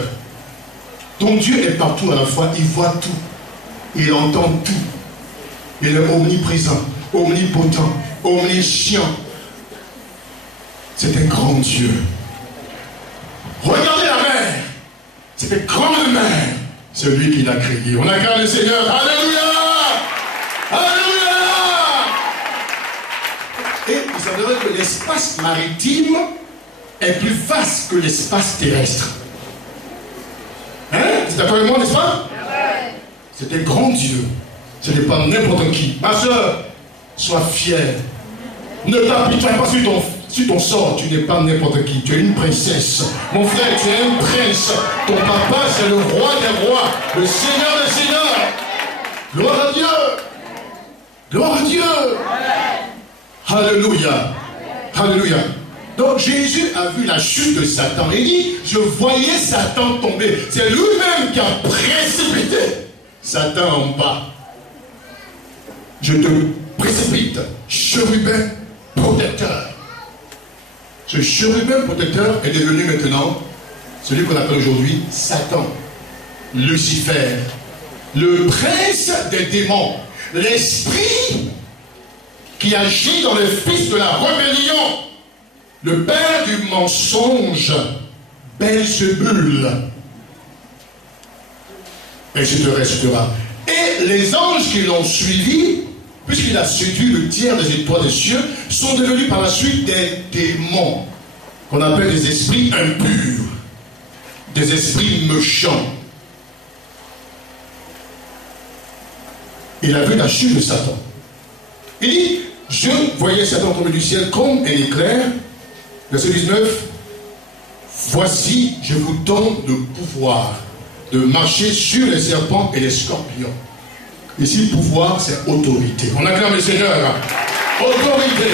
Ton Dieu est partout à la fois, il voit tout, il entend tout, il est omniprésent, omnipotent, omniscient. C'est un grand Dieu. Regardez la mer, c'est une grande mer, c'est lui qui l'a créée. On acclame le Seigneur, alléluia, alléluia. Et vous savez que l'espace maritime est plus vaste que l'espace terrestre. Hein? C'est d'accord avec moi, n'est-ce pas? C'est un grand Dieu. Ce n'est pas n'importe qui. Ma soeur, sois fière. Ne t'apitoie pas sur ton sort. Tu n'es pas n'importe qui. Tu es une princesse. Mon frère, tu es un prince. Ton papa, c'est le roi des rois. Le Seigneur des seigneurs. Gloire à Dieu. Gloire à Dieu. Alléluia. Alléluia. Donc Jésus a vu la chute de Satan. Il dit, je voyais Satan tomber. C'est lui-même qui a précipité Satan en bas. Je te précipite, chérubin protecteur. Ce chérubin protecteur est devenu maintenant celui qu'on appelle aujourd'hui Satan, Lucifer, le prince des démons, l'esprit qui agit dans les fils de la rébellion, le père du mensonge, Belzébul. Et je te restera. Et les anges qui l'ont suivi, puisqu'il a séduit le tiers des étoiles des cieux, sont devenus par la suite des démons, qu'on appelle des esprits impurs, des esprits méchants. Il a vu la chute de Satan. Il dit, je voyais Satan tomber du ciel comme un éclair. Verset 19, voici, je vous donne le pouvoir de marcher sur les serpents et les scorpions. Ici, pouvoir, c'est autorité. On acclame le Seigneur. Autorité.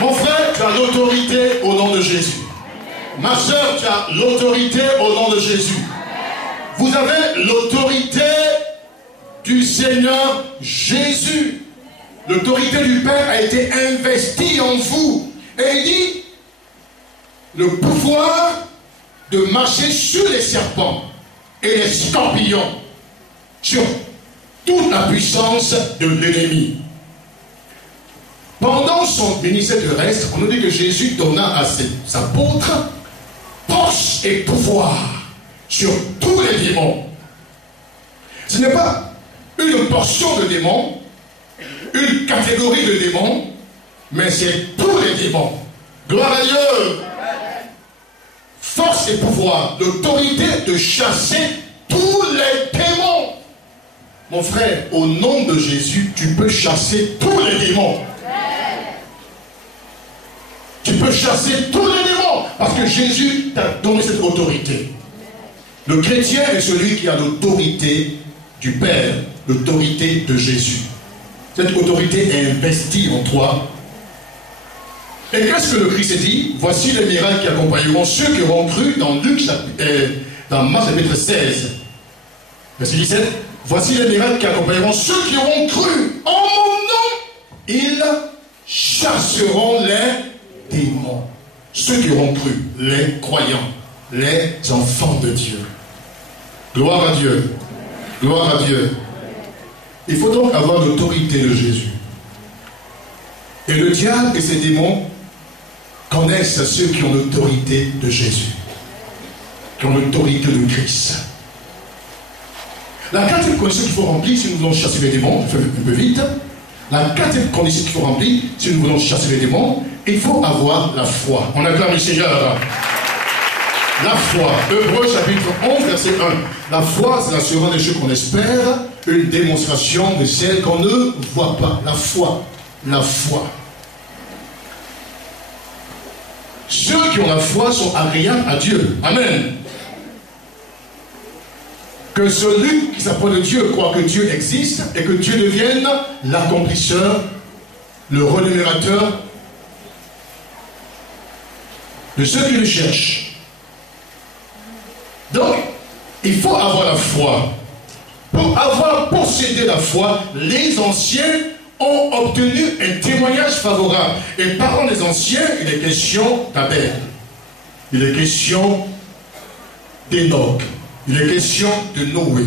Mon frère, tu as l'autorité au nom de Jésus. Ma soeur, tu as l'autorité au nom de Jésus. Vous avez l'autorité du Seigneur Jésus. L'autorité du Père a été investie en vous. Et il dit, le pouvoir de marcher sur les serpents et les scorpions, sur toute la puissance de l'ennemi. Pendant son ministère terrestre, on nous dit que Jésus donna à ses apôtres force et pouvoir sur tous les démons. Ce n'est pas une portion de démons, une catégorie de démons, mais c'est tous les démons. Gloire à Dieu. Force et pouvoir, l'autorité de chasser tous les démons. Mon frère, au nom de Jésus, tu peux chasser tous les démons. Tu peux chasser tous les démons parce que Jésus t'a donné cette autorité. Le chrétien est celui qui a l'autorité du Père, l'autorité de Jésus. Cette autorité est investie en toi. Et qu'est-ce que le Christ dit? Voici les miracles qui accompagneront ceux qui auront cru dans dans Marc chapitre 16. Verset 17. Voici les miracles qui accompagneront ceux qui auront cru. En mon nom, ils chasseront les démons. Ceux qui auront cru, les croyants, les enfants de Dieu. Gloire à Dieu. Gloire à Dieu. Il faut donc avoir l'autorité de Jésus. Et le diable et ses démons connaissent ceux qui ont l'autorité de Jésus, qui ont l'autorité de Christ. La quatrième condition qu'il faut remplir si nous voulons chasser les démons, je fais un peu vite, la quatrième condition qu'il faut remplir si nous voulons chasser les démons, il faut avoir la foi. On acclame le Seigneur. La foi. Hébreux chapitre 11, verset 1. La foi, c'est l'assurance des choses qu'on espère, une démonstration de celles qu'on ne voit pas. La foi. La foi. Ceux qui ont la foi sont agréables à Dieu. Amen. Que celui qui s'approche de Dieu croit que Dieu existe et que Dieu devienne l'accomplisseur, le renumérateur de ceux qui le cherchent. Donc, il faut avoir la foi. Pour avoir possédé la foi, les anciens ont obtenu un témoignage favorable. Et parlant des anciens, il est question d'Abel. Il est question d'Enoch. Il est question de Noé.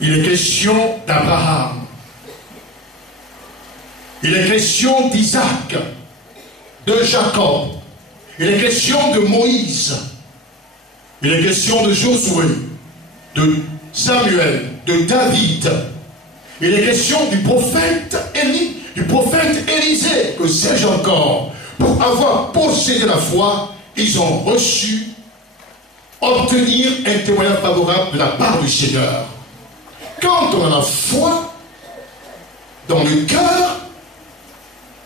Il est question d'Abraham. Il est question d'Isaac, de Jacob. Il est question de Moïse. Il est question de Josué, de Samuel, de David. Il est question du prophète Élie, du prophète Élisée, que sais-je encore. Pour avoir possédé la foi, ils ont reçu, obtenir un témoignage favorable de la part du Seigneur. Quand on a la foi dans le cœur,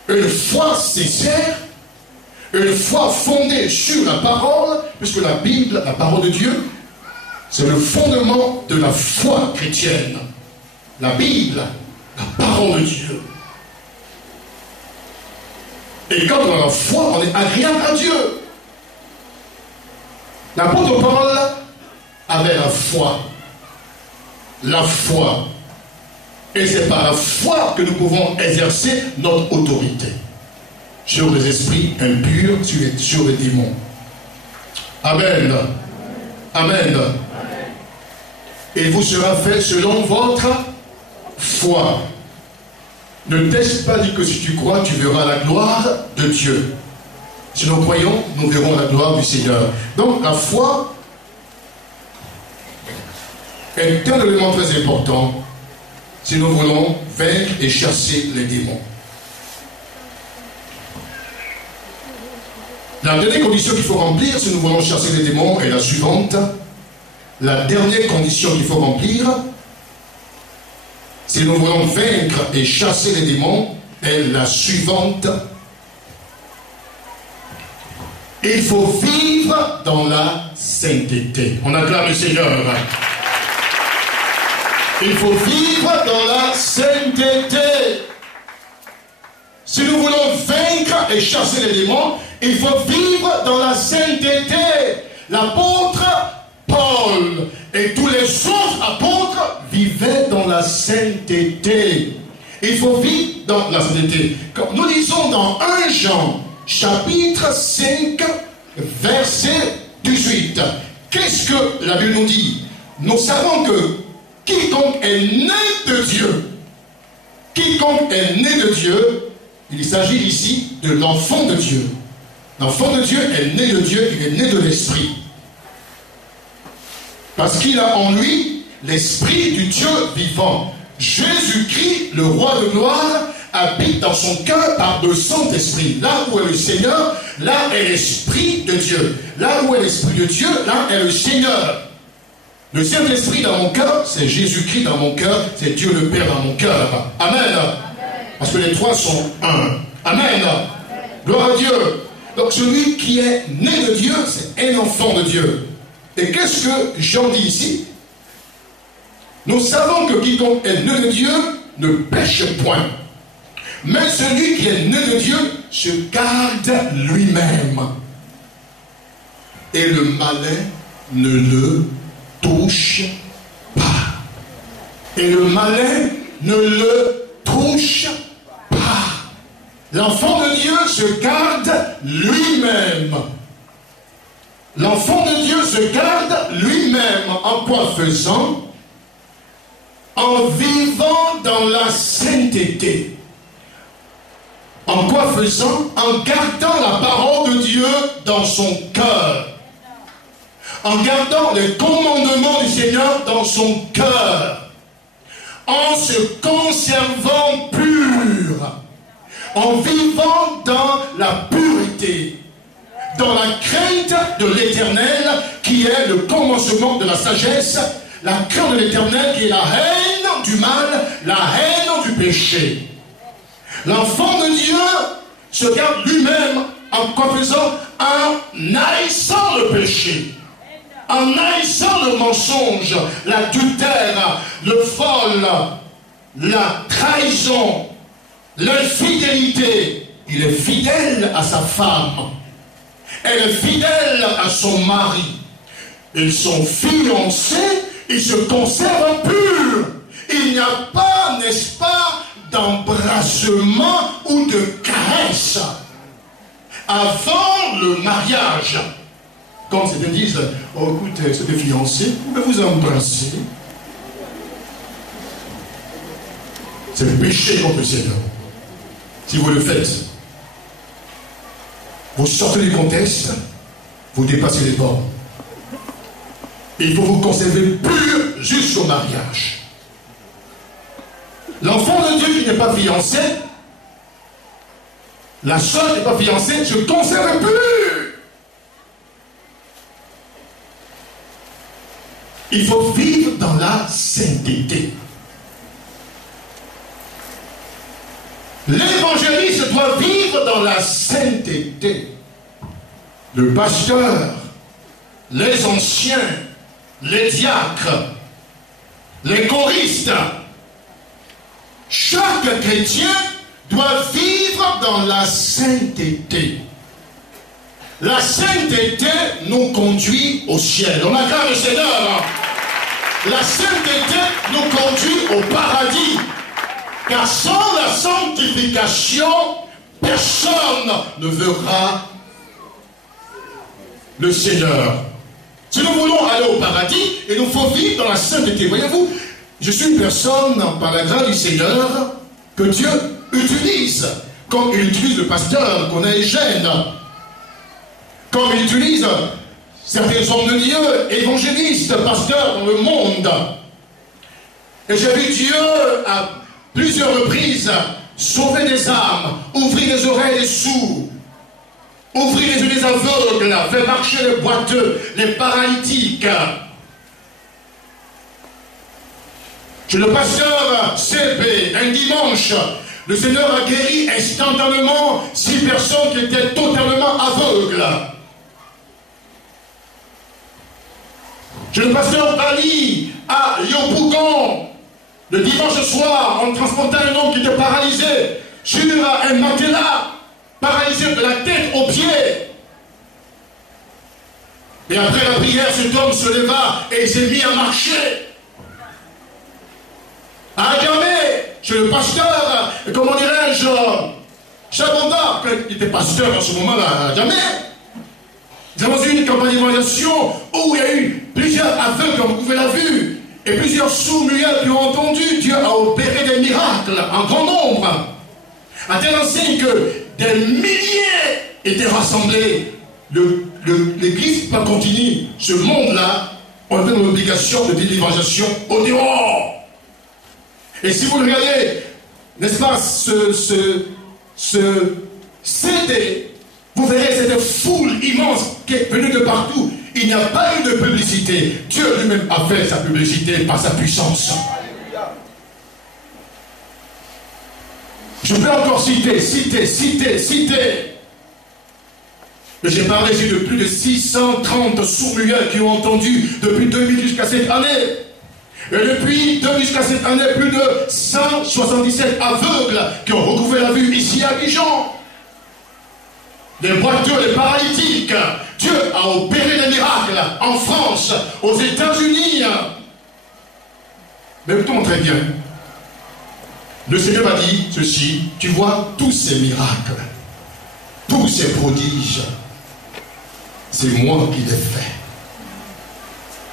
une foi sincère, une foi fondée sur la parole, puisque la Bible, la parole de Dieu, c'est le fondement de la foi chrétienne. La Bible, la parole de Dieu. Et quand on a la foi, on est agréable à Dieu. L'apôtre Paul avait la foi. La foi. Et c'est par la foi que nous pouvons exercer notre autorité sur les esprits impurs, sur les démons. Amen. Amen. Et vous sera fait selon votre foi. Ne t'ai-je pas dit que si tu crois, tu verras la gloire de Dieu? Si nous croyons, nous verrons la gloire du Seigneur. Donc la foi est un élément très important si nous voulons vaincre et chasser les démons. La dernière condition qu'il faut remplir si nous voulons chasser les démons est la suivante. La dernière condition qu'il faut remplir, si nous voulons vaincre et chasser les démons, est la suivante. Il faut vivre dans la sainteté. On acclame le Seigneur. Il faut vivre dans la sainteté. Si nous voulons vaincre et chasser les démons, il faut vivre dans la sainteté. L'apôtre Paul et tous les autres apôtres vivaient dans la sainteté. Il faut vivre dans la sainteté. Comme nous lisons dans 1 Jean, chapitre 5, verset 18. Qu'est-ce que la Bible nous dit? Nous savons que quiconque est né de Dieu, quiconque est né de Dieu, il s'agit ici de l'enfant de Dieu. L'enfant de Dieu est né de Dieu, il est né de l'Esprit. Parce qu'il a en lui l'Esprit du Dieu vivant. Jésus-Christ, le roi de gloire, habite dans son cœur par le Saint-Esprit. Là où est le Seigneur, là est l'Esprit de Dieu. Là où est l'Esprit de Dieu, là est le Seigneur. Le Saint-Esprit dans mon cœur, c'est Jésus-Christ dans mon cœur, c'est Dieu le Père dans mon cœur. Amen. Parce que les trois sont un. Amen. Gloire à Dieu. Donc celui qui est né de Dieu, c'est un enfant de Dieu. Et qu'est-ce que Jean dit ici? Nous savons que quiconque est né de Dieu ne pêche point. Mais celui qui est né de Dieu se garde lui-même. Et le malin ne le touche pas. Et le malin ne le touche pas. L'enfant de Dieu se garde lui-même. L'enfant de Dieu se garde lui-même. En quoi faisant? En vivant dans la sainteté. En quoi faisant? En gardant la parole de Dieu dans son cœur. En gardant les commandements du Seigneur dans son cœur. En se conservant pur. En vivant dans la pureté. Dans la crainte de l'Éternel qui est le commencement de la sagesse. La crainte de l'Éternel qui est la haine du mal, la haine du péché. L'enfant de Dieu se garde lui-même en quoi faisant? En haïssant le péché, en haïssant le mensonge, l'adultère, le vol, la trahison, l'infidélité. Il est fidèle à sa femme. Elle est fidèle à son mari. Ils sont fiancés, ils se conservent purs. Il n'y a pas, n'est-ce pas, d'embrassement ou de caresse avant le mariage. Quand certains disent, oh écoutez, c'est des fiancés, vous pouvez vous embrasser. C'est le péché contre le Seigneur. Si vous le faites, vous sortez du contexte, vous dépassez les bornes. Il faut vous conserver pur jusqu'au mariage. L'enfant de Dieu qui n'est pas fiancé, la soeur qui n'est pas fiancée, se conserve pur. Il faut vivre dans la sainteté. L'évangéliste doit vivre dans la sainteté. Le pasteur, les anciens, les diacres, les choristes, chaque chrétien doit vivre dans la sainteté. La sainteté nous conduit au ciel. On acclame le Seigneur. La sainteté nous conduit au paradis. Car sans la sanctification, personne ne verra le Seigneur. Si nous voulons aller au paradis, il nous faut vivre dans la sainteté. Voyez-vous, je suis une personne, par la grâce du Seigneur, que Dieu utilise, comme il utilise le pasteur qu'on a Eugène, comme il utilise certains hommes de Dieu, évangélistes, pasteurs dans le monde. Et j'ai vu Dieu à plusieurs reprises sauver des âmes, ouvrir les oreilles des sourds, ouvrir les yeux des aveugles, faire marcher les boiteux, les paralytiques. Chez le pasteur CP, un dimanche, le Seigneur a guéri instantanément 6 personnes qui étaient totalement aveugles. Chez le pasteur Bali, à Yopougon, le dimanche soir, on transportait un homme qui était paralysé sur un matelas, paralysé de la tête aux pieds. Et après la prière, cet homme se leva et il s'est mis à marcher. À Agamé, chez le pasteur, comment dirais-je, Chabanda, il était pasteur en ce moment-là à Agamé. Nous avons eu une campagne d'évaluation où il y a eu plusieurs aveugles qui ont couvert la vue. Et plusieurs sourds-muets qui ont entendu. Dieu a opéré des miracles en grand nombre. À tel enseigne que des milliers étaient rassemblés. L'Église pas continue. Ce monde-là, on a une obligation de d'évangélisation au dehors. Et si vous regardez, n'est-ce pas, ce CD, vous verrez cette foule immense qui est venue de partout. Il n'y a pas eu de publicité. Dieu lui-même a fait sa publicité par sa puissance. Je peux encore citer. Mais j'ai parlé de plus de 630 sourds-muets qui ont entendu depuis 2000 jusqu'à cette année. Et depuis 2000 jusqu'à cette année, plus de 177 aveugles qui ont recouvert la vue ici à Dijon. Les boiteux, les paralytiques. Dieu a opéré des miracles en France, aux États-Unis. Mais écoutons très bien. Le Seigneur m'a dit ceci: tu vois tous ces miracles, tous ces prodiges, c'est moi qui les fais.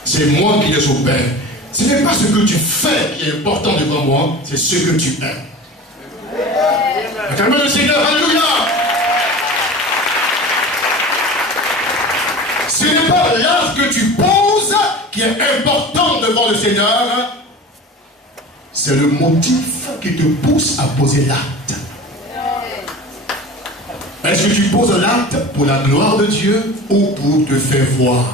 C'est moi qui les opère. Ce n'est pas ce que tu fais qui est important devant moi, c'est ce que tu es. Acclamez le Seigneur, alléluia. Ce n'est pas l'acte que tu poses qui est important devant le Seigneur, c'est le motif qui te pousse à poser l'acte. Est-ce que tu poses l'acte pour la gloire de Dieu ou pour te faire voir?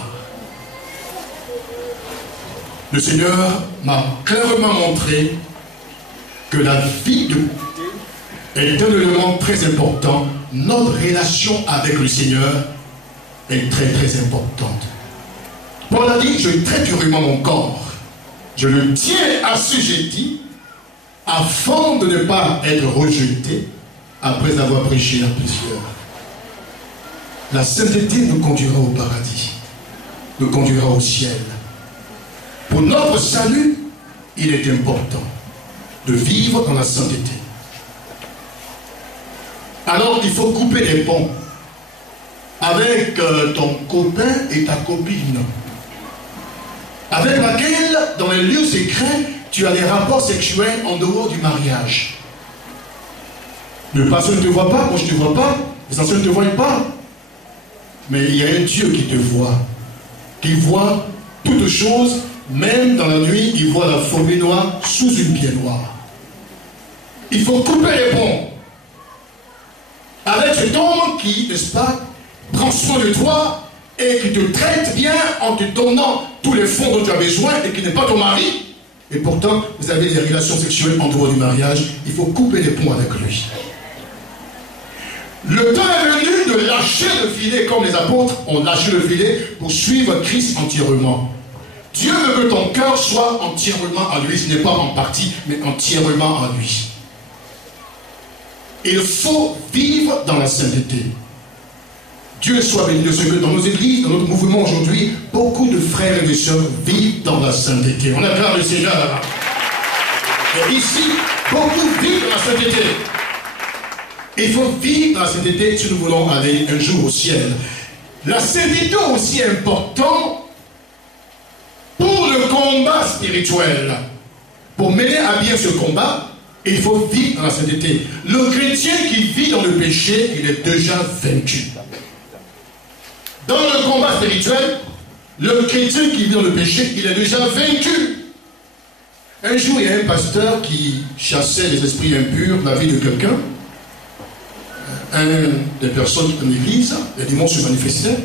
Le Seigneur m'a clairement montré que la vie de est un élément très important. Notre relation avec le Seigneur est très très importante. Paul a dit: je traite durement mon corps, je le tiens assujetti afin de ne pas être rejeté après avoir prêché à plusieurs. La sainteté nous conduira au paradis, nous conduira au ciel. Pour notre salut, il est important de vivre dans la sainteté. Alors il faut couper les ponts avec ton copain et ta copine, avec laquelle, dans les lieux secrets, tu as des rapports sexuels en dehors du mariage. Le pasteur ne te voit pas, moi je ne te vois pas, les anciens ne te voient pas. Mais il y a un Dieu qui te voit, qui voit toutes choses, même dans la nuit, il voit la fourmi noire sous une pierre noire. Il faut couper les ponts avec cet homme qui, n'est-ce pas, prend soin de toi et qui te traite bien en te donnant tous les fonds dont tu as besoin et qui n'est pas ton mari. Et pourtant, vous avez des relations sexuelles en dehors du mariage. Il faut couper les ponts avec lui. Le temps est venu de lâcher le filet comme les apôtres ont lâché le filet pour suivre Christ entièrement. Dieu veut que ton cœur soit entièrement à lui. Ce n'est pas en partie, mais entièrement à lui. Il faut vivre dans la sainteté. Dieu soit béni de ce que dans nos églises, dans notre mouvement aujourd'hui, beaucoup de frères et de sœurs vivent dans la sainteté. On acclame le Seigneur là-bas. Et ici, beaucoup vivent dans la sainteté. Il faut vivre dans la sainteté si nous voulons aller un jour au ciel. La sainteté aussi est importante pour le combat spirituel. Pour mener à bien ce combat, il faut vivre dans la sainteté. Le chrétien qui vit dans le péché, il est déjà vaincu. Dans le combat spirituel, le chrétien qui vit dans le péché, il est déjà vaincu. Un jour, il y a un pasteur qui chassait les esprits impurs de la vie de quelqu'un. Un des personnes qui étaient dans l'église, les démons se manifestaient.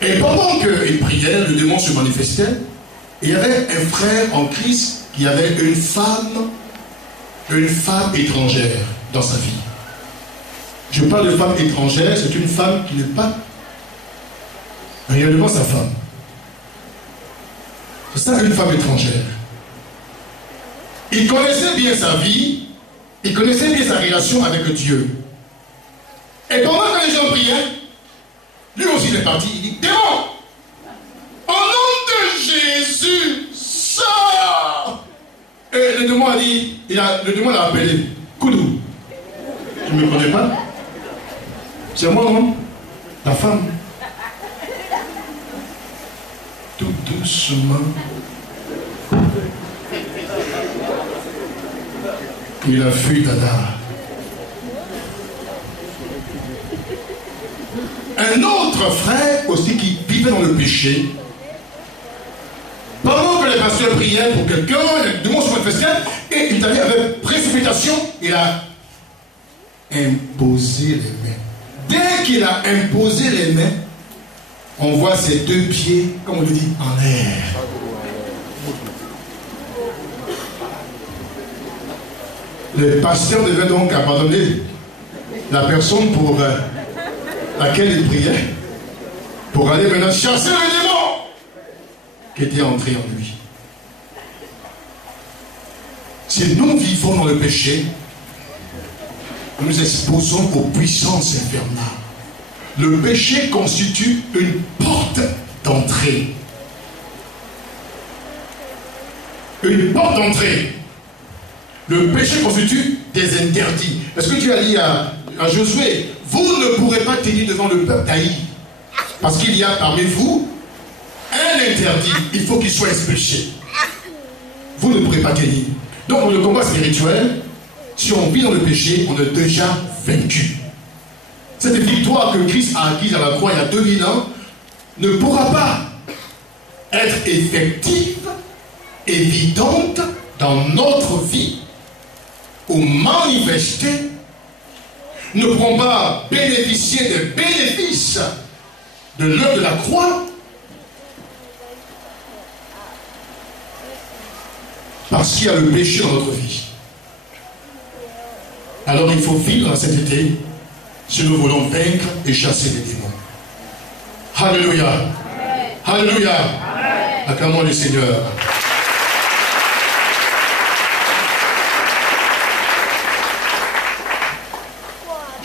Et pendant qu'il priait, le démon se manifestait. Et il y avait un frère en Christ qui avait une femme étrangère dans sa vie. Je parle de femme étrangère, c'est une femme qui n'est pas réellement sa femme. C'est ça, une femme étrangère. Il connaissait bien sa vie, il connaissait bien sa relation avec Dieu. Et pendant que les gens priaient, lui aussi il est parti, il dit, démon, au nom de Jésus, sors! Et le démon a dit, le démon l'a appelé, Koudou. Tu ne me connais pas? C'est moi, non? Ta femme. Tout doucement. Il a fui Dada. Un autre frère aussi qui vivait dans le péché. Pendant que les pasteurs priaient pour quelqu'un, le démon se manifestait et il allait avec précipitation, il a imposé les mains. Dès qu'il a imposé les mains, on voit ses deux pieds, comme on le dit, en l'air. Le pasteur devait donc abandonner la personne pour laquelle il priait, pour aller maintenant chasser le démon qui était entré en lui. Si nous vivons dans le péché, nous nous exposons aux puissances infernales. Le péché constitue une porte d'entrée. Une porte d'entrée. Le péché constitue des interdits. Est-ce que Dieu a dit à Josué, vous ne pourrez pas tenir devant le peuple d'Aïe, parce qu'il y a parmi vous un interdit, il faut qu'il soit expulsé. Vous ne pourrez pas tenir. Donc dans le combat spirituel, si on vit dans le péché, on est déjà vaincu. Cette victoire que Christ a acquise à la croix il y a 2000 ans ne pourra pas être effective, évidente dans notre vie ou manifester. Nous ne pourrons pas bénéficier des bénéfices de l'œuvre de la croix parce qu'il y a le péché dans notre vie. Alors il faut vivre dans la sainteté si nous voulons vaincre et chasser les démons. Alléluia. Alléluia. Acclamons le Seigneur.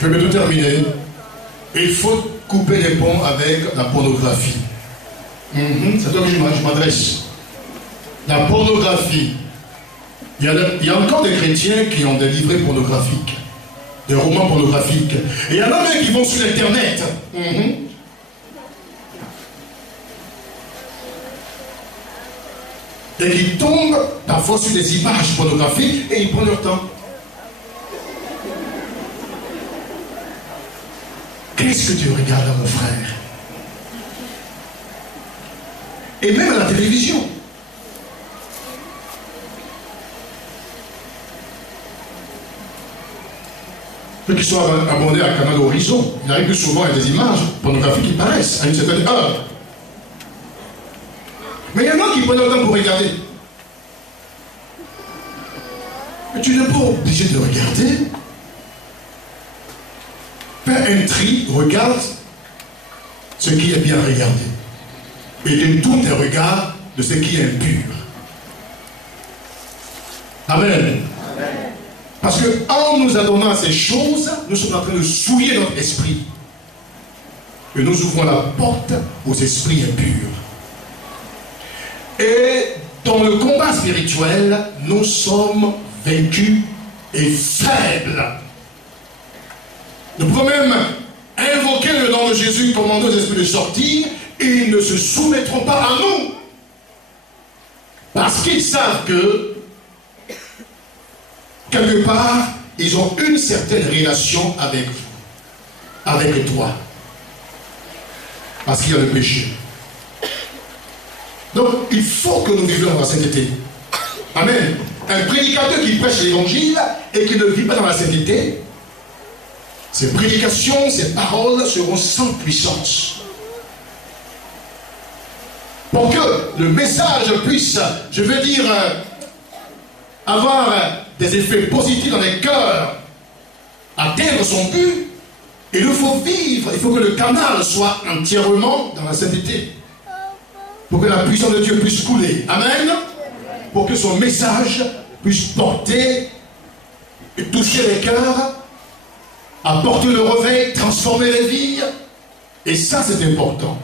Je vais bientôt terminer. Il faut couper les ponts avec la pornographie. C'est à toi que je m'adresse. La pornographie. Il y a encore des chrétiens qui ont des livrets pornographiques. des romans pornographiques. Et il y en a même qui vont sur Internet. Et qui tombent parfois sur des images pornographiques et ils prennent leur temps. Qu'est-ce que tu regardes, mon frère? Et même à la télévision. Ceux qui sont abonnés à Canal Horizon, il arrive que souvent il y a des images pornographiques qui paraissent à une certaine heure. Mais il y en a qui prennent le temps pour regarder. Mais tu n'es pas obligé de regarder. Fais un tri, regarde ce qui est bien regardé. Et détourne tes regards de ce qui est impur. Amen. Parce que en nous adonnant à ces choses, nous sommes en train de souiller notre esprit. Et nous ouvrons la porte aux esprits impurs. Et dans le combat spirituel, nous sommes vaincus et faibles. Nous pouvons même invoquer le nom de Jésus, commander aux esprits de sortir, et ils ne se soumettront pas à nous. Parce qu'ils savent que, quelque part, ils ont une certaine relation avec vous, avec toi. Parce qu'il y a le péché. Donc, il faut que nous vivions dans la sainteté. Amen. Un prédicateur qui prêche l'évangile et qui ne vit pas dans la sainteté, ses prédications, ses paroles seront sans puissance. Pour que le message puisse, je veux dire, avoir des effets positifs dans les cœurs, atteindre son but, il nous faut vivre, il faut que le canal soit entièrement dans la sainteté. Pour que la puissance de Dieu puisse couler. Amen. Pour que son message puisse porter et toucher les cœurs, apporter le réveil, transformer les vies. Et ça, c'est important.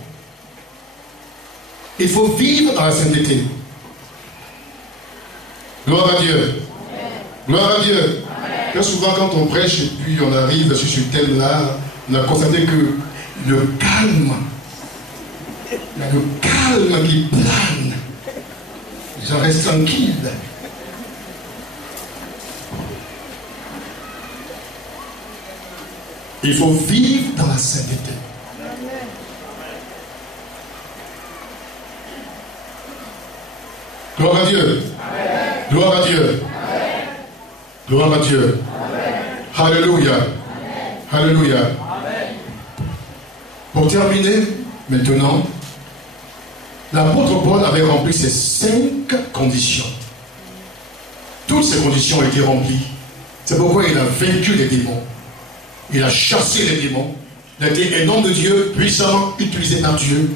Il faut vivre dans la sainteté. Gloire à Dieu. Amen. Gloire à Dieu. Très souvent, quand on prêche et puis on arrive sur ce thème-là, on a constaté que le calme, il y a le calme qui plane. Les gens restent tranquilles. Il faut vivre dans la sainteté. Gloire à Dieu. Amen. Gloire à Dieu. Amen. Gloire à Dieu. Amen. Alléluia. Amen. Alléluia. Amen. Pour terminer, maintenant, l'apôtre Paul avait rempli ces 5 conditions. Toutes ces conditions ont été remplies. C'est pourquoi il a vaincu les démons. Il a chassé les démons. Il a été un homme de Dieu puissamment utilisé par Dieu.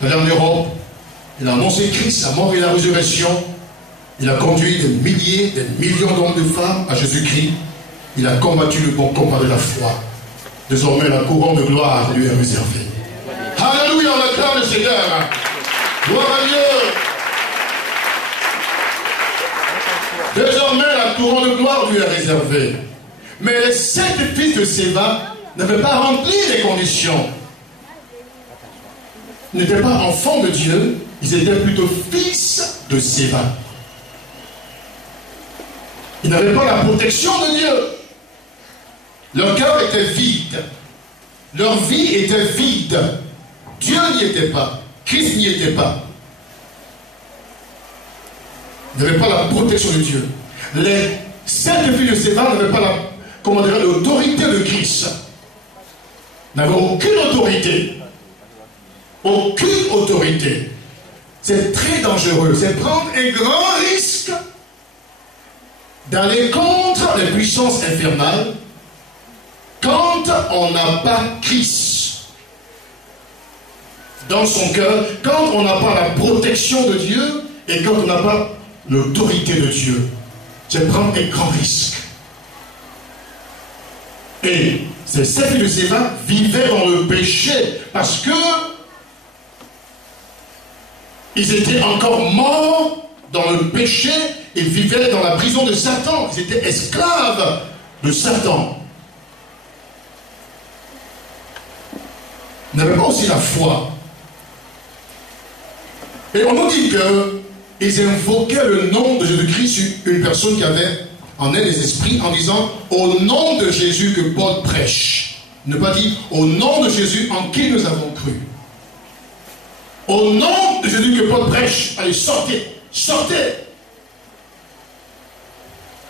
Dans l'Europe, il a annoncé Christ, la mort et la résurrection. Il a conduit des milliers, des millions d'hommes et de femmes à Jésus-Christ. Il a combattu le bon combat de la foi. Désormais, la couronne de gloire lui est réservée. Alléluia, on acclame le Seigneur. Gloire à Dieu. Désormais, la couronne de gloire lui est réservée. Mais les 7 fils de Séva n'avaient pas rempli les conditions. Ils n'étaient pas enfants de Dieu, ils étaient plutôt fils de Séva. Ils n'avaient pas la protection de Dieu. Leur cœur était vide. Leur vie était vide. Dieu n'y était pas. Christ n'y était pas. Ils n'avaient pas la protection de Dieu. Les 7 fils de Séva n'avaient pas l'autorité de Christ. Ils n'avaient aucune autorité. Aucune autorité. C'est très dangereux. C'est prendre un grand risque d'aller contre les puissances infernales quand on n'a pas Christ dans son cœur, quand on n'a pas la protection de Dieu et quand on n'a pas l'autorité de Dieu. C'est prendre un grand risque. Et ces 7 fils de Séva vivaient dans le péché parce que ils étaient encore morts dans le péché. Ils vivaient dans la prison de Satan. Ils étaient esclaves de Satan. n'avaient pas aussi la foi. Et on nous dit qu'ils invoquaient le nom de Jésus-Christ sur une personne qui avait en elle les esprits en disant « Au nom de Jésus que Paul prêche ». Ne pas dire « Au nom de Jésus en qui nous avons cru ». Au nom de Jésus que Paul prêche. Allez, sortez, sortez.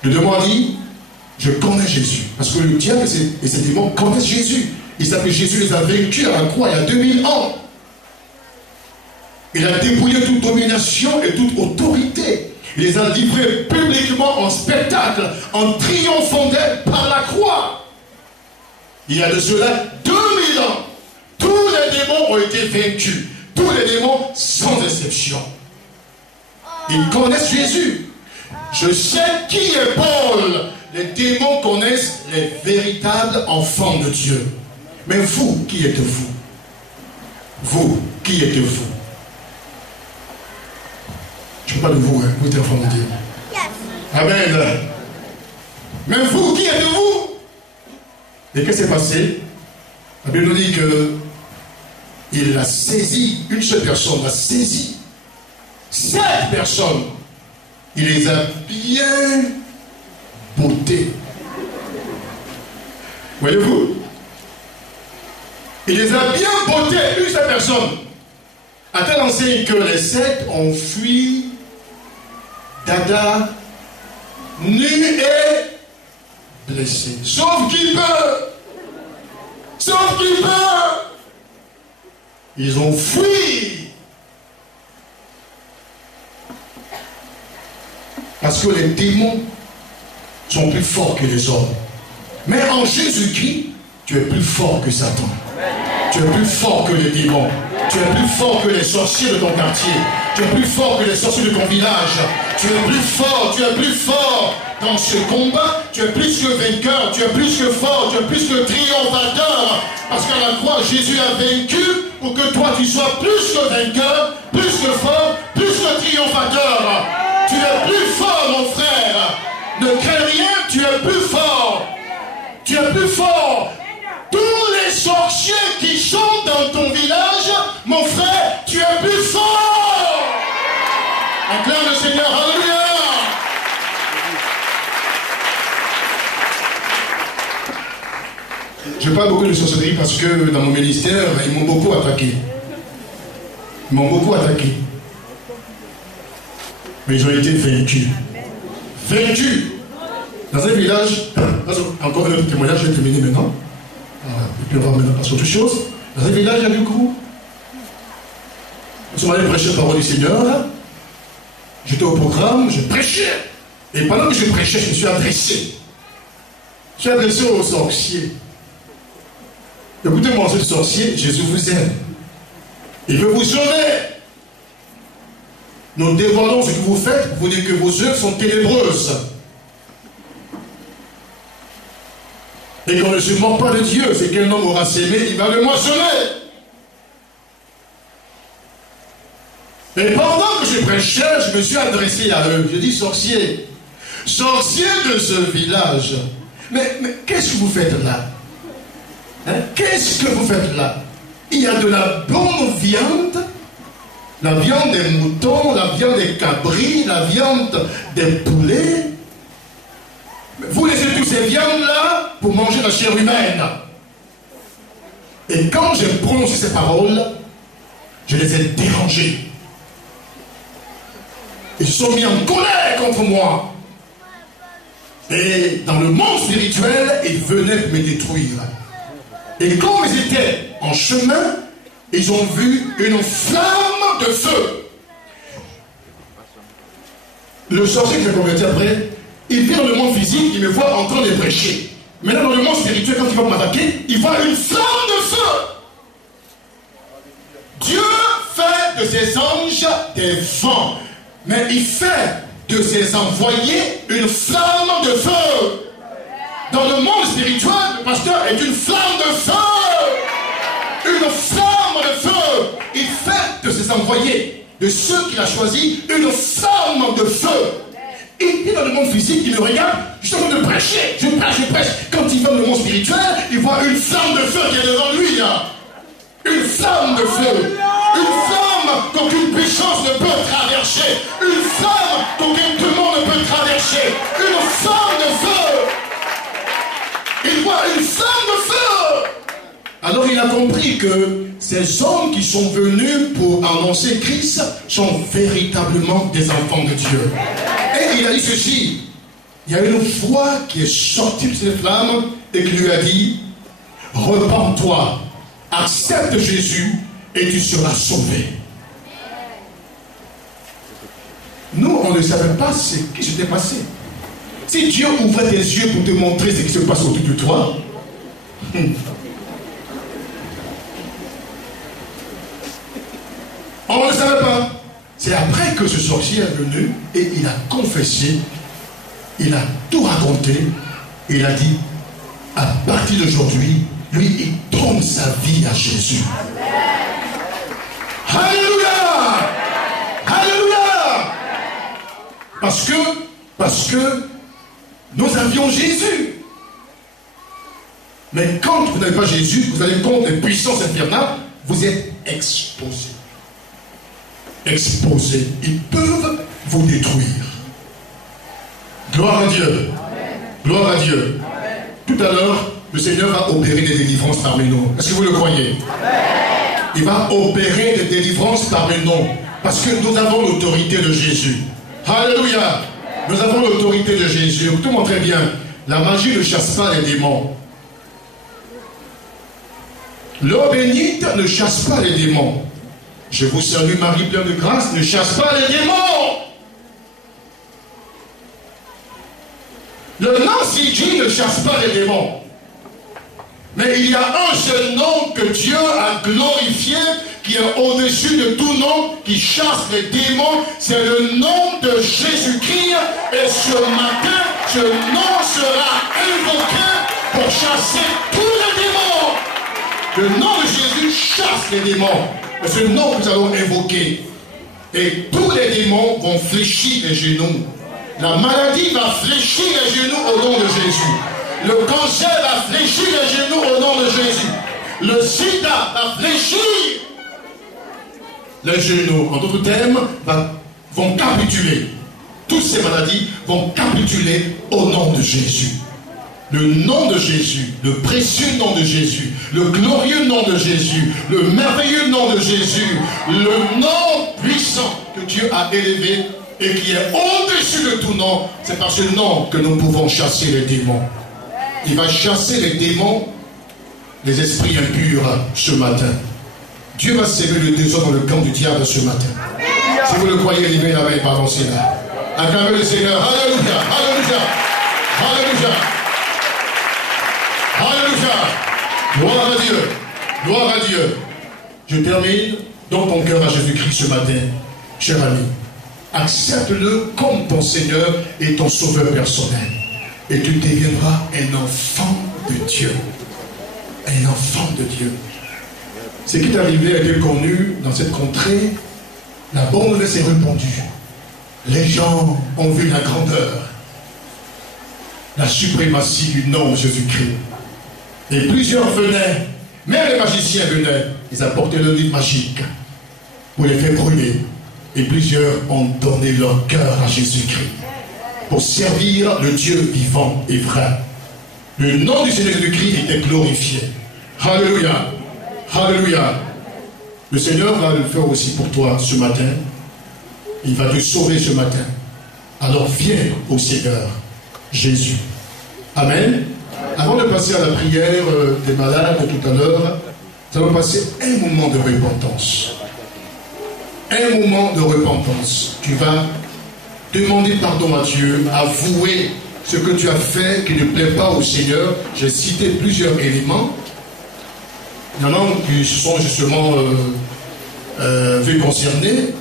Le démon a dit « Je connais Jésus ». Parce que le diable et ses démons connaissent Jésus. Il s'appelle Jésus les a vaincus à la croix il y a 2000 ans. Il a dépouillé toute domination et toute autorité. Il les a livrés publiquement en spectacle, en triomphant d'elle par la croix. Il y a de cela 2000 ans. Tous les démons ont été vaincus. Tous les démons sans exception. Ils connaissent Jésus. Je sais qui est Paul. Les démons connaissent les véritables enfants de Dieu. Mais vous, qui êtes-vous? Vous, qui êtes-vous? Je ne parle pas de vous, hein. Vous êtes enfants de Dieu. Amen. Mais vous, qui êtes-vous? Et qu'est-ce qui s'est passé? La Bible nous dit que il a saisi, une seule personne l'a saisi. 7 personnes. Il les a bien bottées. Voyez-vous? Il les a bien bottées, une seule personne. À telle enseigne que les 7 ont fui dada, nu et blessé. Sauf qui peut. Sauf qui peut. Ils ont fui. Parce que les démons sont plus forts que les hommes. Mais en Jésus-Christ, tu es plus fort que Satan. Tu es plus fort que les démons. Tu es plus fort que les sorciers de ton quartier. Tu es plus fort que les sorciers de ton village. Tu es plus fort, tu es plus fort dans ce combat. Tu es plus que vainqueur, tu es plus que fort, tu es plus que triomphateur. Parce qu'à la croix, Jésus a vaincu pour que toi tu sois plus que vainqueur, plus que fort, plus que triomphateur. Tu es plus fort, mon frère. Ne crains rien, tu es plus fort. Tu es plus fort. Tous les sorciers qui chantent dans ton village, mon frère, tu es plus fort. Acclame le Seigneur, alléluia. Je parle beaucoup de sorcellerie parce que dans mon ministère, ils m'ont beaucoup attaqué. Ils m'ont beaucoup attaqué. Mais ils ont été vaincus. Vaincus. Dans un village, encore un autre témoignage, je vais terminer maintenant. Et puis on va maintenant passer à autre chose. Dans un village, il y a du coup. Nous sommes allés prêcher la parole du Seigneur. J'étais au programme, je prêchais. Et pendant que je prêchais, je me suis adressé. Je suis adressé aux sorciers. Écoutez-moi, ce sorcier, Jésus vous aime. Il veut vous sauver. Nous dévoilons ce que vous faites pour vous dire que vos œuvres sont ténébreuses. Et qu'on ne se moque pas de Dieu, c'est qu'un homme aura sémé, il va le moissonner. Et pendant que je prêchais, je me suis adressé à eux. Je dis, sorciers, sorciers de ce village, mais qu'est-ce que vous faites là? Hein? Qu'est-ce que vous faites là? Il y a de la bonne viande, la viande des moutons, la viande des cabris, la viande des poulets. Vous laissez toutes ces viandes-là pour manger la chair humaine. Et quand j'ai prononcé ces paroles, je les ai dérangés. Ils se sont mis en colère contre moi. Et dans le monde spirituel, ils venaient me détruire. Et comme ils étaient en chemin, ils ont vu une flamme de feu. Le sorcier qui s'est converti après, il vient dans le monde physique, il me voit en train de prêcher. Maintenant, dans le monde spirituel, quand il va m'attaquer, il voit une flamme de feu. Dieu fait de ses anges des vents, mais il fait de ses envoyés une flamme de feu. Dans le monde spirituel, le pasteur est une flamme de feu. Une flamme de feu. Il fait de ses envoyés, de ceux qu'il a choisis, une flamme de feu. Il est dans le monde physique, il me regarde, je suis en train de prêcher, je prêche. Quand il va dans le monde spirituel, il voit une flamme de feu qui est devant lui, là. Une flamme de feu. Une flamme qu'aucune puissance ne peut traverser. Une flamme qu'aucun démon ne peut traverser. Une flamme de feu. Il voit une flamme de feu. Alors il a compris que ces hommes qui sont venus pour annoncer Christ sont véritablement des enfants de Dieu. Et il a dit ceci. Il y a une voix qui est sortie de cette flamme et qui lui a dit, repens-toi, accepte Jésus et tu seras sauvé. Nous, on ne savait pas ce qui s'était passé. Si Dieu ouvrait tes yeux pour te montrer ce qui se passe autour de toi, on ne le savait pas. C'est après que ce sorcier est venu et il a confessé, il a tout raconté, et il a dit, à partir d'aujourd'hui, lui, il donne sa vie à Jésus. Amen. Alléluia! Alléluia! Parce que nous avions Jésus. Mais quand vous n'avez pas Jésus, vous allez contre les puissances infernales, vous êtes exposés. Exposés. Ils peuvent vous détruire. Gloire à Dieu. Amen. Gloire à Dieu. Amen. Tout à l'heure, le Seigneur va opérer des délivrances parmi nous. Est-ce que vous le croyez? Amen. Il va opérer des délivrances parmi nous. Parce que nous avons l'autorité de Jésus. Alléluia. Nous avons l'autorité de Jésus. Écoutez-moi très bien. La magie ne chasse pas les démons. L'eau bénite ne chasse pas les démons. Je vous salue Marie pleine de grâce, ne chasse pas les démons. Le Nancy ne chasse pas les démons. Mais il y a un seul nom que Dieu a glorifié, qui est au-dessus de tout nom, qui chasse les démons. C'est le nom de Jésus-Christ. Et ce matin, ce nom sera invoqué pour chasser tous les démons. Le nom de Jésus chasse les démons. Et ce nom que nous allons invoquer. Et tous les démons vont fléchir les genoux. La maladie va fléchir les genoux au nom de Jésus. Le cancer va fléchir les genoux au nom de Jésus. Le sida va fléchir les genoux. En d'autres termes, vont capituler. Toutes ces maladies vont capituler au nom de Jésus. Le nom de Jésus, le précieux nom de Jésus, le glorieux nom de Jésus, le merveilleux nom de Jésus, le nom puissant que Dieu a élevé et qui est au-dessus de tout nom, c'est par ce nom que nous pouvons chasser les démons. Il va chasser les démons, les esprits impurs ce matin. Dieu va s'aimer le désordre dans le camp du diable ce matin. Si vous le croyez, levez la main et balancez là. Acclamez le Seigneur. Alléluia, alléluia, alléluia. Alléluia. Gloire à Dieu. Gloire à Dieu. Je termine. Donne ton cœur à Jésus-Christ ce matin, cher ami. Accepte-le comme ton Seigneur et ton Sauveur personnel. Et tu deviendras un enfant de Dieu. Un enfant de Dieu. Ce qui est arrivé a été connu dans cette contrée. La bonne nouvelle s'est répandue. Les gens ont vu la grandeur, la suprématie du nom de Jésus-Christ. Et plusieurs venaient, même les magiciens venaient, ils apportaient le livre magique pour les faire brûler. Et plusieurs ont donné leur cœur à Jésus-Christ pour servir le Dieu vivant et vrai. Le nom du Seigneur Jésus-Christ était glorifié. Alléluia. Alléluia. Le Seigneur va le faire aussi pour toi ce matin. Il va te sauver ce matin. Alors viens au Seigneur Jésus. Amen. Avant de passer à la prière des malades tout à l'heure, nous allons passer un moment de repentance. Un moment de repentance. Tu vas demander pardon à Dieu, avouer ce que tu as fait qui ne plaît pas au Seigneur. J'ai cité plusieurs éléments. Il y en a qui sont justement vus concernés,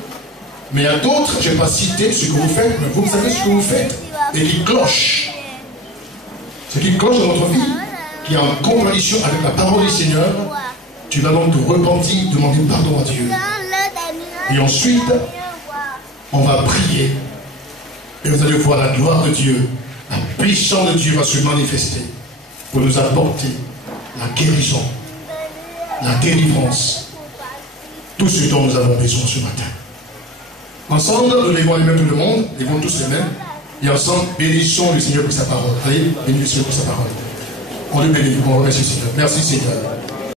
mais il y a d'autres, je n'ai pas cité ce que vous faites, mais vous savez ce que vous faites et qui cloche. Ce qui cloche dans notre vie, qui est en contradiction avec la parole du Seigneur. Tu vas donc te repentir, demander pardon à Dieu. Et ensuite, on va prier. Et vous allez voir la gloire de Dieu, la puissance de Dieu va se manifester pour nous apporter la guérison, la délivrance tout ce dont nous avons besoin ce matin. Ensemble, nous lèvons les mains tout le monde, lèvons tous les mains, et ensemble, bénissons le Seigneur pour sa parole. Voyez, bénissons le Seigneur pour sa parole. On le bénit, on remercie le Seigneur. Merci Seigneur.